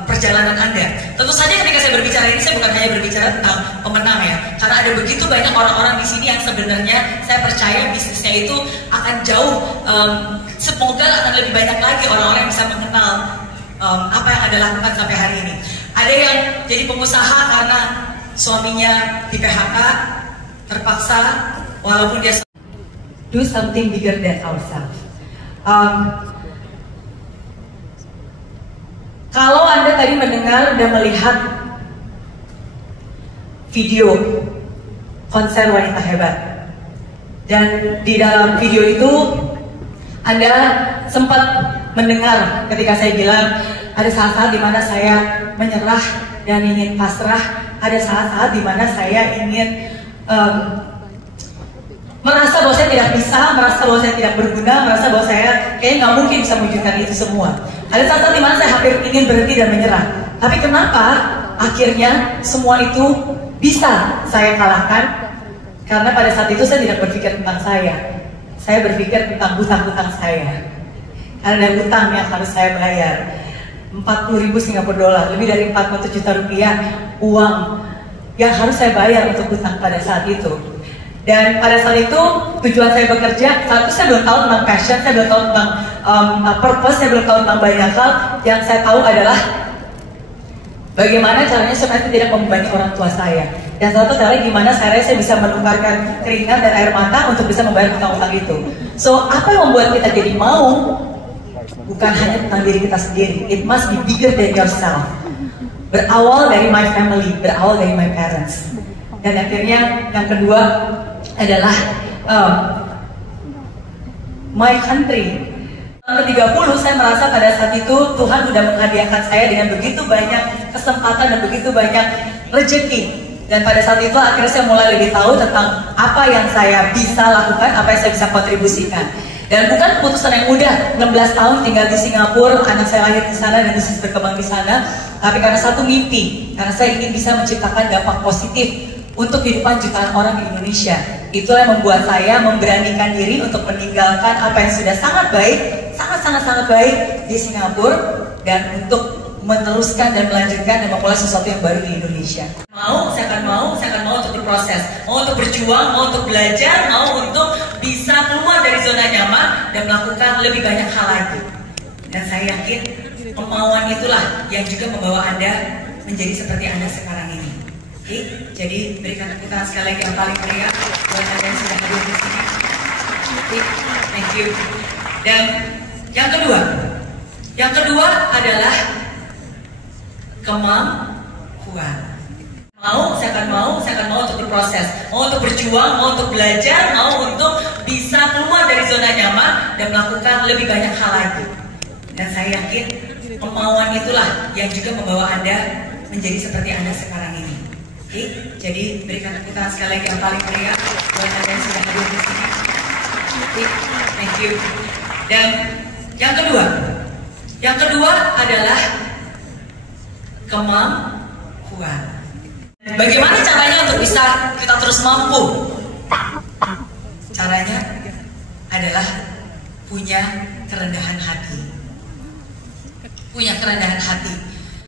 perjalanan Anda. Tentu saja ketika saya berbicara ini, saya bukan hanya berbicara tentang pemenang ya, karena ada begitu banyak orang-orang di sini yang sebenarnya saya percaya bisnisnya itu akan jauh, semoga akan lebih banyak lagi orang-orang yang bisa mengenal apa yang Anda lakukan sampai hari ini. Ada yang jadi pengusaha karena suaminya di PHK, terpaksa walaupun dia do something bigger than ourselves. Kalau Anda tadi mendengar dan melihat video konser wanita hebat, dan di dalam video itu Anda sempat mendengar ketika saya bilang ada saat-saat di mana saya menyerah dan ingin pasrah, ada saat-saat di mana saya ingin merasa bahwa saya tidak bisa, merasa bahwa saya tidak berguna, merasa bahwa saya kayaknya nggak mungkin bisa mewujudkan itu semua. Ada saat-saat di mana saya hampir ingin berhenti dan menyerah. Tapi kenapa akhirnya semua itu bisa saya kalahkan? Karena pada saat itu saya tidak berpikir tentang saya berpikir tentang hutang-hutang saya. Karena ada hutang yang harus saya bayar, 40.000 Singapura dolar, lebih dari 40 juta rupiah uang yang harus saya bayar untuk hutang pada saat itu. Dan pada saat itu tujuan saya bekerja, saat itu saya belum tahu tentang passion, saya belum tahu tentang purpose, saya belum tahu tentang banyak hal. Yang saya tahu adalah Bagaimana caranya supaya saya tidak membebani orang tua saya? Dan satu cara gimana saya bisa menukarkan keringat dan air mata untuk bisa membayar utang-utang itu. So, apa yang membuat kita jadi mau? Bukan hanya tentang diri kita sendiri. It must be bigger than yourself. Berawal dari my family, berawal dari my parents. Dan akhirnya yang kedua adalah my country. Ke-30 saya merasa pada saat itu Tuhan sudah menghadiahkan saya dengan begitu banyak kesempatan dan begitu banyak rezeki. Dan pada saat itu akhirnya saya mulai lebih tahu tentang apa yang saya bisa lakukan, apa yang saya bisa kontribusikan. Dan bukan keputusan yang mudah, 16 tahun tinggal di Singapura, anak saya lahir di sana dan bisnis berkembang di sana. Tapi karena satu mimpi, karena saya ingin bisa menciptakan dampak positif untuk kehidupan jutaan orang di Indonesia. Itulah yang membuat saya memberanikan diri untuk meninggalkan apa yang sudah sangat baik, sangat baik di Singapura, dan untuk meneruskan dan melanjutkan dan memulai sesuatu yang baru di Indonesia. Saya akan mau untuk berproses, mau untuk berjuang, mau untuk belajar, mau untuk bisa keluar dari zona nyaman dan melakukan lebih banyak hal lagi. Dan saya yakin kemauan itulah yang juga membawa Anda menjadi seperti Anda sekarang ini. Oke, jadi berikan tepuk tangan sekali lagi yang paling meriah buat Anda yang sudah hadir di sini. Oke, thank you. Dan yang kedua adalah kemampuan. Saya akan mau untuk berproses, mau untuk berjuang, mau untuk belajar, mau untuk bisa keluar dari zona nyaman dan melakukan lebih banyak hal lagi. Dan saya yakin kemauan itulah yang juga membawa Anda menjadi seperti Anda sekarang ini. Oke, jadi berikan tepuk tangan sekali lagi yang paling meriah buat Anda yang sudah hadir di sini. Oke, thank you. Dan yang kedua adalah kemampuan. Bagaimana caranya untuk bisa kita terus mampu? Caranya adalah punya kerendahan hati.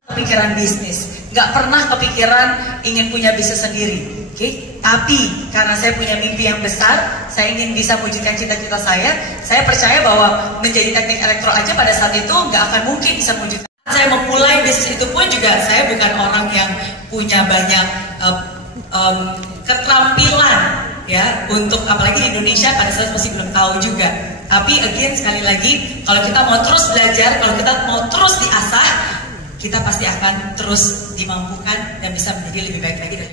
Kepikiran bisnis, nggak pernah kepikiran ingin punya bisnis sendiri. Oke? Tapi karena saya punya mimpi yang besar, saya ingin bisa mewujudkan cita-cita saya percaya bahwa menjadi teknik elektro aja pada saat itu nggak akan mungkin bisa mewujudkan. Saya memulai bisnis itu pun juga saya bukan orang yang punya banyak keterampilan ya, untuk apalagi di Indonesia pada saat masih belum tahu juga. Tapi again sekali lagi, kalau kita mau terus belajar, kalau kita mau terus diasah, kita pasti akan terus dimampukan dan bisa menjadi lebih baik lagi dari.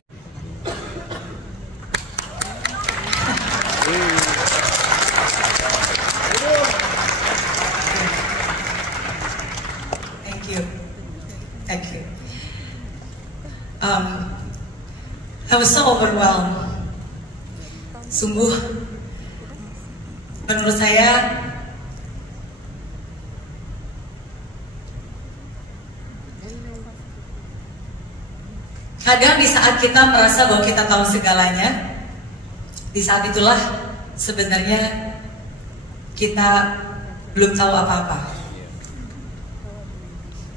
Thank you. I was so overwhelmed. Sungguh, menurut saya kadang di saat kita merasa bahwa kita tahu segalanya, di saat itulah sebenarnya kita belum tahu apa-apa.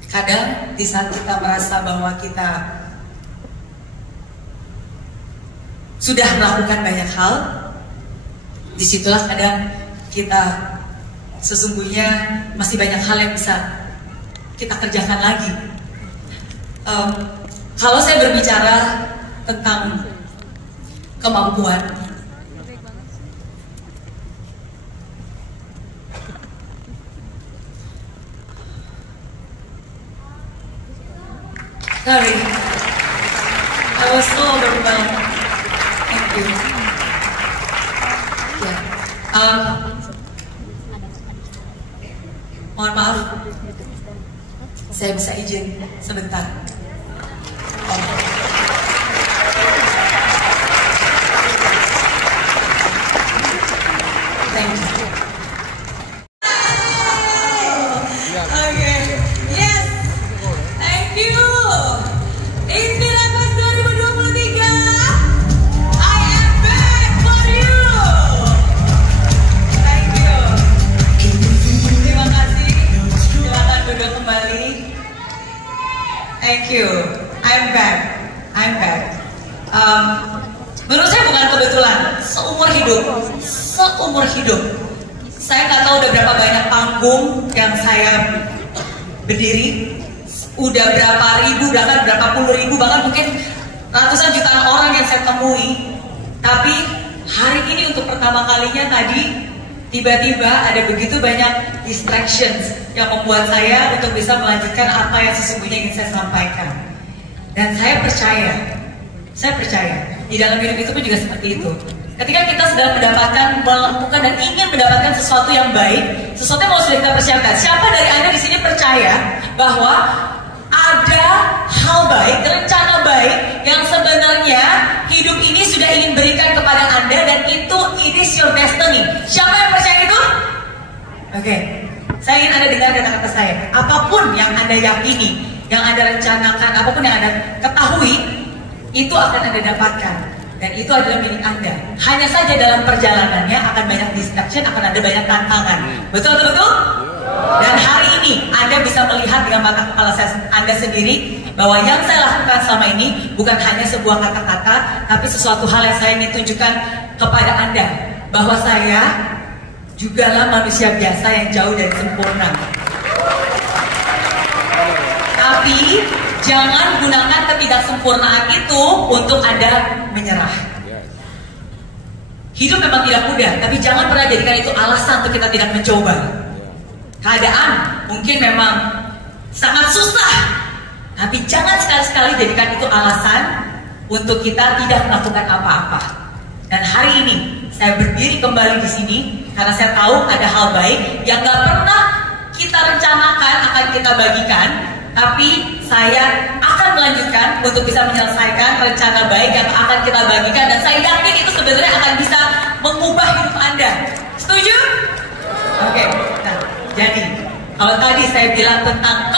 Kadang di saat kita merasa bahwa kita sudah melakukan banyak hal, disitulah kadang kita sesungguhnya masih banyak hal yang bisa kita kerjakan lagi. Kalau saya berbicara tentang kemampuan, sorry, I was so overwhelmed. Thank you. Mohon maaf, saya bisa izin sebentar. Thank you. Okay. Yes. Thank you. Inspirasi 2023. I am back for you. Thank you. Terima kasih. Silakan duduk kembali. Thank you. I'm back. Menurut saya bukan kebetulan. Seumur hidup, saya nggak tahu udah berapa banyak panggung yang saya berdiri. Udah berapa ribu, bahkan berapa puluh ribu, bahkan mungkin ratusan jutaan orang yang saya temui. Tapi hari ini untuk pertama kalinya tadi tiba-tiba ada begitu banyak distractions yang membuat saya untuk bisa melanjutkan apa yang sesungguhnya ingin saya sampaikan. Dan saya percaya di dalam hidup itu pun juga seperti itu. Ketika kita sedang melakukan dan ingin mendapatkan sesuatu yang baik, sesuatu yang mau sudah kita persiapkan. Siapa dari Anda di sini percaya bahwa ada hal baik, rencana baik yang sebenarnya hidup ini sudah ingin berikan kepada Anda, dan itu it is your destiny? Siapa yang percaya itu? Oke, saya ingin Anda dengar kata-kata saya. Apapun yang Anda yakini, yang Anda rencanakan, apapun yang Anda ketahui, itu akan Anda dapatkan. Dan itu adalah milik Anda. Hanya saja dalam perjalanannya akan banyak distraction, akan ada banyak tantangan. Betul? Dan hari ini Anda bisa melihat dengan mata kepala Anda sendiri bahwa yang saya lakukan selama ini bukan hanya sebuah kata-kata, tapi sesuatu hal yang saya ingin tunjukkan kepada Anda, bahwa saya jugalah manusia biasa yang jauh dari sempurna. Tapi jangan gunakan ketidaksempurnaan itu untuk Anda menyerah. Hidup memang tidak mudah, tapi jangan pernah jadikan itu alasan untuk kita tidak mencoba. Keadaan mungkin memang sangat susah, tapi jangan sekali-sekali jadikan itu alasan untuk kita tidak melakukan apa-apa. Dan hari ini saya berdiri kembali di sini karena saya tahu ada hal baik yang gak pernah kita rencanakan akan kita bagikan, tapi saya akan melanjutkan untuk bisa menyelesaikan rencana baik yang akan kita bagikan, dan saya yakin itu sebenarnya akan bisa mengubah hidup Anda. Setuju? Oke. Nah, jadi kalau tadi saya bilang tentang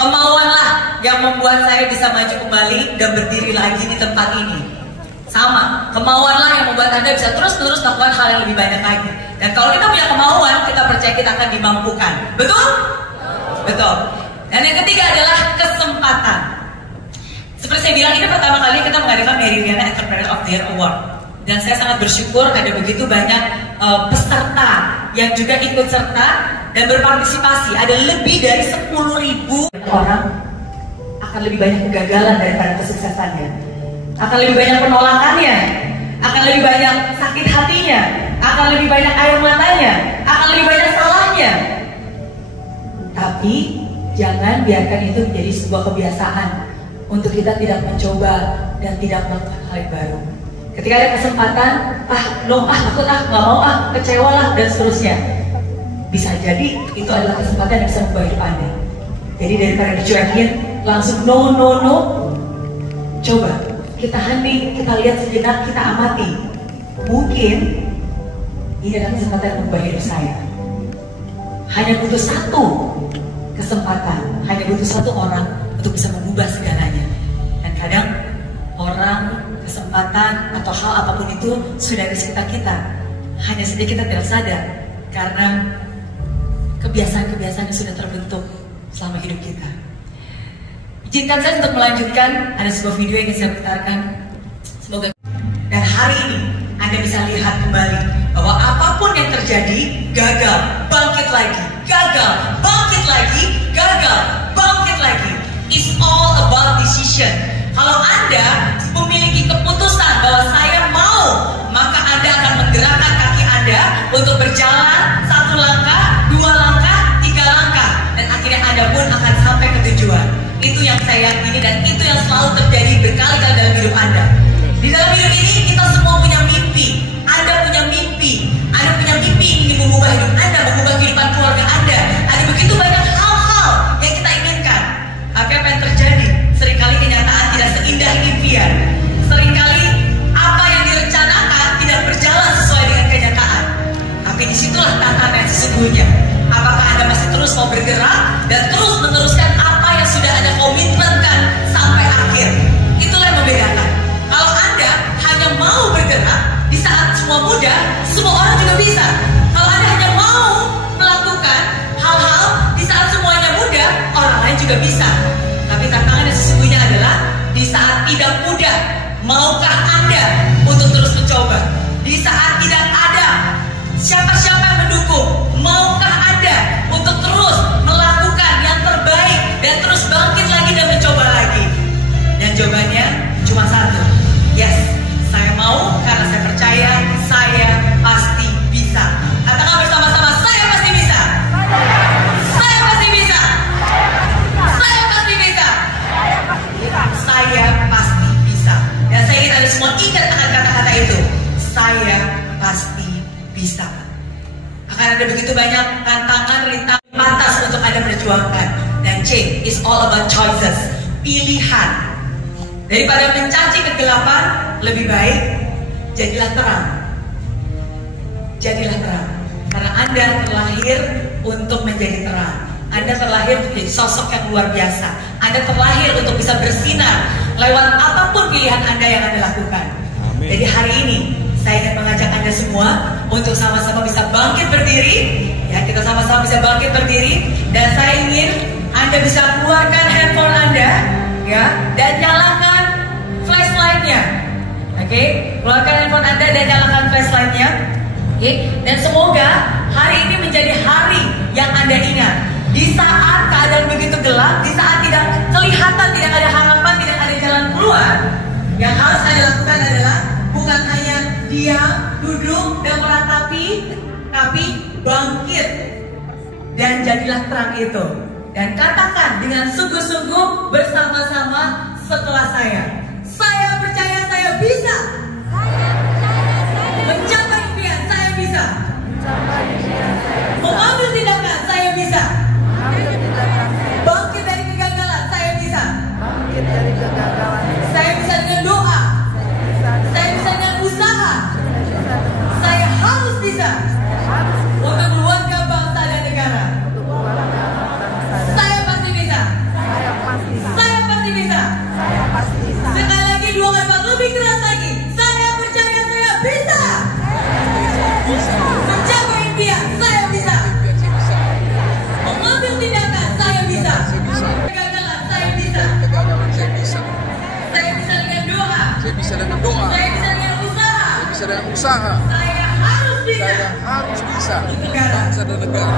kemauanlah yang membuat saya bisa maju kembali dan berdiri lagi di tempat ini. Sama, kemauanlah yang membuat Anda bisa terus-terus melakukan hal yang lebih banyak lagi. Dan kalau kita punya kemauan, kita percaya kita akan dimampukan. Betul? Betul. Dan yang ketiga adalah kesempatan. Seperti saya bilang, ini pertama kali kita mengadakan Meridiana Entrepreneur of the Year Award. Dan saya sangat bersyukur ada begitu banyak peserta yang juga ikut serta dan berpartisipasi. Ada lebih dari 10.000 orang. Akan lebih banyak kegagalan daripada kesuksesannya. Akan lebih banyak penolakannya. Akan lebih banyak sakit hatinya. Akan lebih banyak air matanya. Akan lebih banyak salahnya. Tapi jangan biarkan itu menjadi sebuah kebiasaan untuk kita tidak mencoba dan tidak melakukan hal yang baru. Ketika ada kesempatan, takut nggak mau kecewa lah, dan seterusnya. Bisa jadi itu adalah kesempatan yang bisa mengubah hidup Anda. Jadi daripada dicuekin, langsung no. Coba kita hening, kita lihat sejenak, kita amati. Mungkin ini adalah kesempatan yang mengubah hidup saya. Hanya butuh satu kesempatan, hanya butuh satu orang untuk bisa mengubah segalanya. Dan kadang orang, kesempatan, atau hal apapun itu sudah di sekitar kita, hanya saja kita tidak sadar karena kebiasaan-kebiasaan yang sudah terbentuk selama hidup kita. Izinkan saya untuk melanjutkan, ada sebuah video yang ingin saya putarkan. Semoga dan hari ini Anda bisa lihat kembali bahwa apapun yang terjadi, gagal, bangkit lagi, gagal, bangkit lagi, gagal, bangkit lagi. It's all about decision. Kalau Anda memiliki keputusan bahwa saya mau, maka Anda akan menggerakkan kaki Anda untuk berjalan 1 langkah, 2 langkah, 3 langkah, dan akhirnya Anda pun akan sampai ke tujuan. Itu yang saya yakini dan itu yang selalu terjadi berkali-kali dalam hidup Anda. Di dalam hidup ini kita semua punya mimpi. Anda punya mimpi. Anda punya mimpi ingin mengubah hidup Anda, mengubah kehidupan keluarga Anda. Ada begitu banyak hal-hal yang kita inginkan. Tapi apa yang terjadi? Seringkali kenyataan tidak seindah impian. Seringkali apa yang direncanakan tidak berjalan sesuai dengan kenyataan. Tapi disitulah tantangan yang sesungguhnya. Apakah Anda masih terus mau bergerak dan terus meneruskan apa yang sudah Anda komitmenkan sampai akhir? Itulah yang membedakan. Kalau Anda hanya mau bergerak di saat semua mudah, semua orang juga bisa. Kalau Anda hanya mau melakukan hal-hal di saat semuanya mudah, orang lain juga bisa. Tapi tantangan yang sesungguhnya adalah di saat tidak mudah, maukah Anda untuk terus mencoba? Di saat tidak ada siapa-siapa yang mendukung, maukah Anda untuk terus melakukan yang Cuma satu. Yes, saya mau karena saya percaya saya pasti bisa. Katakan bersama-sama, saya pasti bisa. Saya pasti bisa. Saya pasti bisa. Saya pasti bisa. Dan saya ingin Anda semua ingat akan kata-kata itu. Saya pasti bisa. Akan ada begitu banyak tantangan, rintangan, pantas untuk Anda perjuangkan. Dan change is all about choices. Pilihan. Daripada mencaci kegelapan, lebih baik jadilah terang. Jadilah terang. Karena Anda terlahir untuk menjadi terang. Anda terlahir untuk menjadi sosok yang luar biasa. Anda terlahir untuk bisa bersinar lewat apapun pilihan Anda yang Anda lakukan. Amin. Jadi hari ini saya ingin mengajak Anda semua untuk sama-sama bisa bangkit berdiri. Ya, kita sama-sama bisa bangkit berdiri. Dan saya ingin Anda bisa keluarkan handphone Anda, ya, dan nyalakan flashlightnya. Oke, keluarkan handphone Anda dan nyalakan flashlightnya. Oke, dan semoga hari ini menjadi hari yang Anda ingat. Di saat keadaan begitu gelap, di saat tidak kelihatan, tidak ada harapan, tidak ada jalan keluar, yang harus Anda lakukan adalah bukan hanya diam, duduk, dan meratapi, tapi bangkit dan jadilah terang itu. Dan katakan dengan sungguh-sungguh bersama-sama setelah saya percaya saya bisa. Mencapai impian saya bisa. Mengambil tindakan saya bisa. Bangkit dari kegagalan saya bisa. Saya bisa dengan doa. Saya bisa dengan usaha. Saya harus bisa untuk keluarga, bangsa, dan negara. Saya pasti bisa. Saya pasti bisa. Sekali lagi, 2 kali lipat, lebih keras lagi. Saya percaya saya bisa. Mencapai impian saya bisa. Mengambil tindakan saya bisa. Kegagalan saya bisa. Saya bisa dengan doa. Saya bisa dengan usaha. Saya harus bisa. Untuk bangsa dan negara.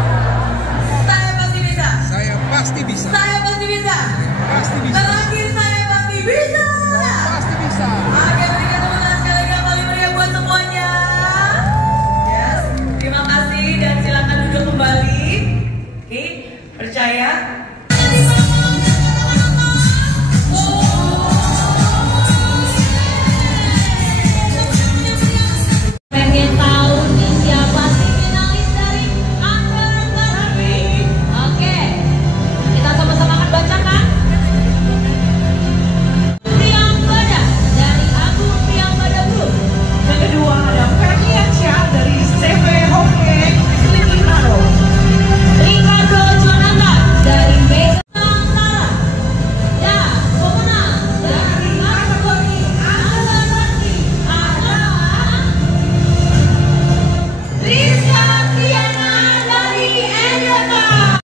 Saya pasti bisa. Saya pasti bisa. Terakhir, saya pasti bisa. Oke, berikan tepuk tangan sekali lagi yang paling meriah buat semuanya. Yes, terima kasih dan silakan duduk kembali. Oke, percaya. Pengen tahu nih siapa sih finalis dari Undergarden? Oke, kita sama-sama akan bacakan. Priambada dari Agung Priambada Group. Yang kedua ada Ferdiansyah dari CV Hoke Slikinaro. Ricardo Juananda dari Mega Nusantara. Dan pemenang dari kategori Undergarden adalah Rizka Tiana dari Endeavor.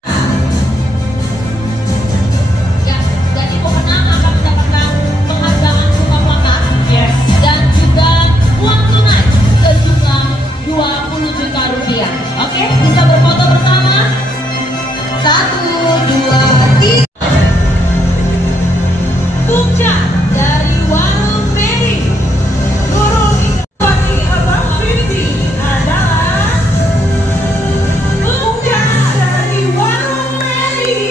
Ya, jadi pemenang akan mendapatkan penghargaan berupa plakat, Yes. dan juga uang tunai sejumlah 20 juta rupiah. Oke, bisa berfoto bersama. 1, 2, 3. Puja dari Warung Mary. Guru Ikwati Abang Fitri adalah Puja dari Warung Mary.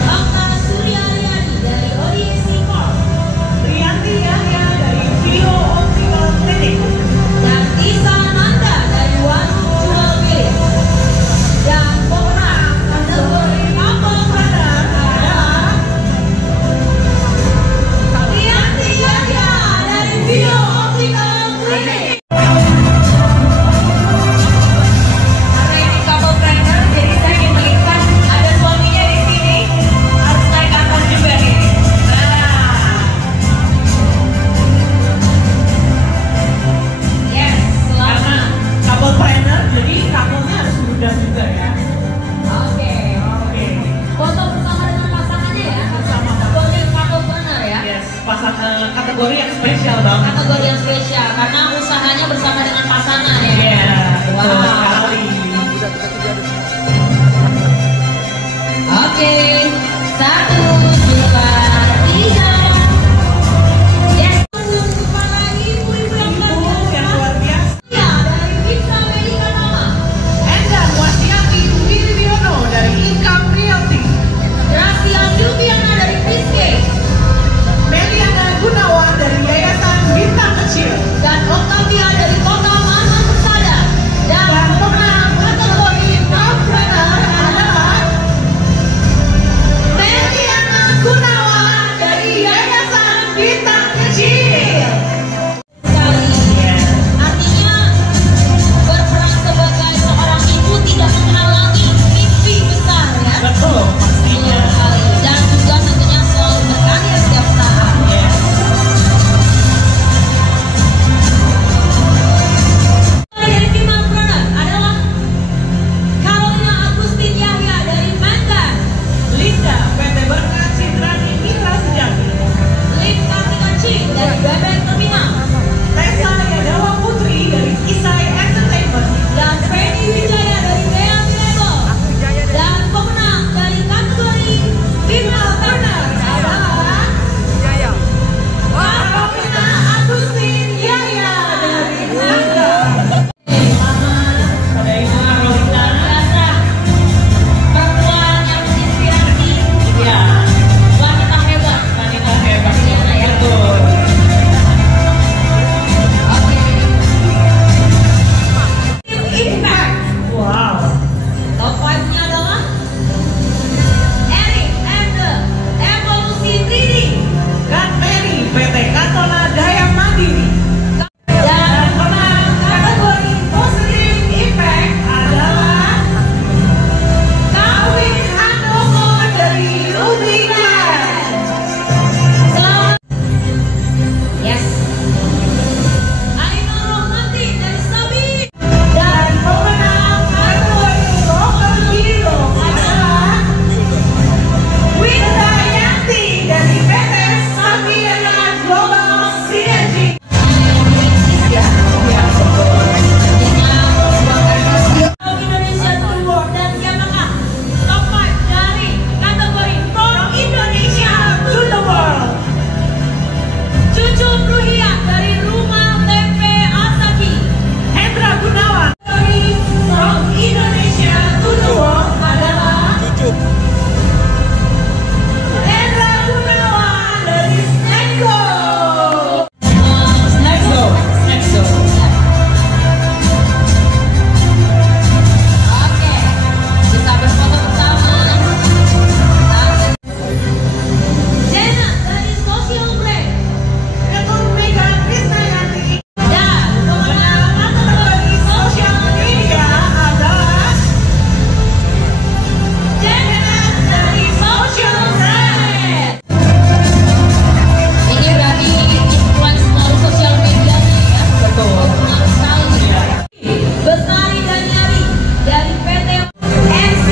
Bangka Suryayani dari ODC Corp. Rianti Yahya dari Vio Optical Clinic. Dan Isa Nanda dari Warung Jual Milik. Dan pemenang kategori Couple Planner adalah Rianti Yahya dari Vio Optical Clinic. Karena ini couple planner, jadi saya ingin melihat ada suaminya di sini. Harus naik ke atas juga nih. Yes, karena selamat. couple planner, jadi couple-nya harus muda juga ya. Oke. Oke. Foto bersama dengan pasangannya ya. Bersama. Boleh couple planner ya. Yes, pasang kategori yang spesial banget. Kategori yang spesial karena usahanya bersama dengan pasangan ya. Iya, wow. sekali. Oke, 1, 2, 3. Yes. Para ibu-ibu yang luar biasa. Ya, dari Bisa Medica Nama. Enda Wasiati Wiriono dari Income Realty. Gracia Silviana dari Fiske. Meliana Gunawan dari Yayasan Bintang Kecil. Dan Octavia dari Kota Mantan Persada. Dan pemenang kategori entrepreneur adalah Meliana Gunawan dari Yayasan Bintang Kecil. Sekali. Artinya berperan sebagai seorang ibu tidak menghalangi mimpi besar ya. Betul, pastinya. Sekali. Dan juga tentunya selalu berkarya setiap saat. Dari Female adalah Carolina Agustin Yahya dari Mandan. Linda PT Berkat Citrani Mitra Sejati. Lin Kartika Cing dari Bebek Terminal. Tessa Yadawa Putri dari Kisai Entertainment. Dan Feni Wijaya dari Dea Milego. Dan pemenang dari kategori Female Partner adalah Carolina Agustin Yahya dari Mangga. Pada Ibu Carolina. perempuan yang menginspirasi. Ya, Wanita hebat. wanita hebat. Ya. Betul. Oke. Impact. Wow. Top 5-nya adalah Eric and the Evolusi 3D. Dan Mary PT Katona Daya Mandiri. Dan pemenang kategori Positive Impact adalah Kawin Handoko dari Lubrikan. selamat. Yes. Ainul Romantik dari Sabi. Dan pemenang kategori Local Hero adalah Winda Yanti dari PT Sabiana Global Synergy. Indonesia to the World dan siapakah top 5 dari kategori From Indonesia to the World. Cucu Ruhian dari Rumah Tempe Asaki. Hendra Gunawan dari From Indonesia to the World adalah Hendra Gunawan dari Snexo. Snexo. Oke, bisa berfoto bersama. Jena dari Social Brand. Ketut Megan Krisdayanti. Dan Pemenang kategori Social Media adalah Janet dari Social Brand. ini berarti influence melalui sosial media nih ya. Betul. Benar sekali. Bestari Daniari dari PT MC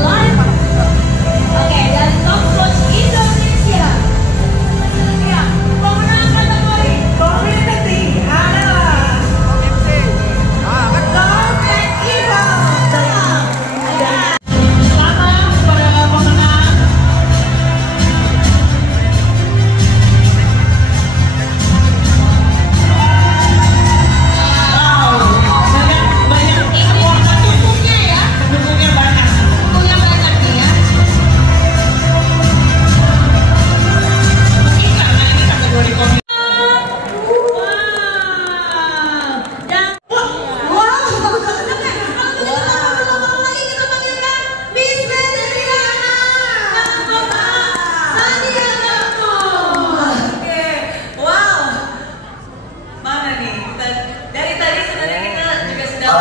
Live. Oke, dari Top Coach Indonesia. Ya, pemenang kategori Community adalah Dompet Iba. Selamat kepada pemenang. Wow, banyak Ini pendukungnya ya. pendukungnya banyak. Pendukungnya banyak nih ya. Mungkin karena ini kategori komedi. Dan lagi kita panggilkan Miss Medriana dan Bapak Sandiaga Uno. Oke, wow. Mana nih? Dari tadi sebenarnya kita juga sudah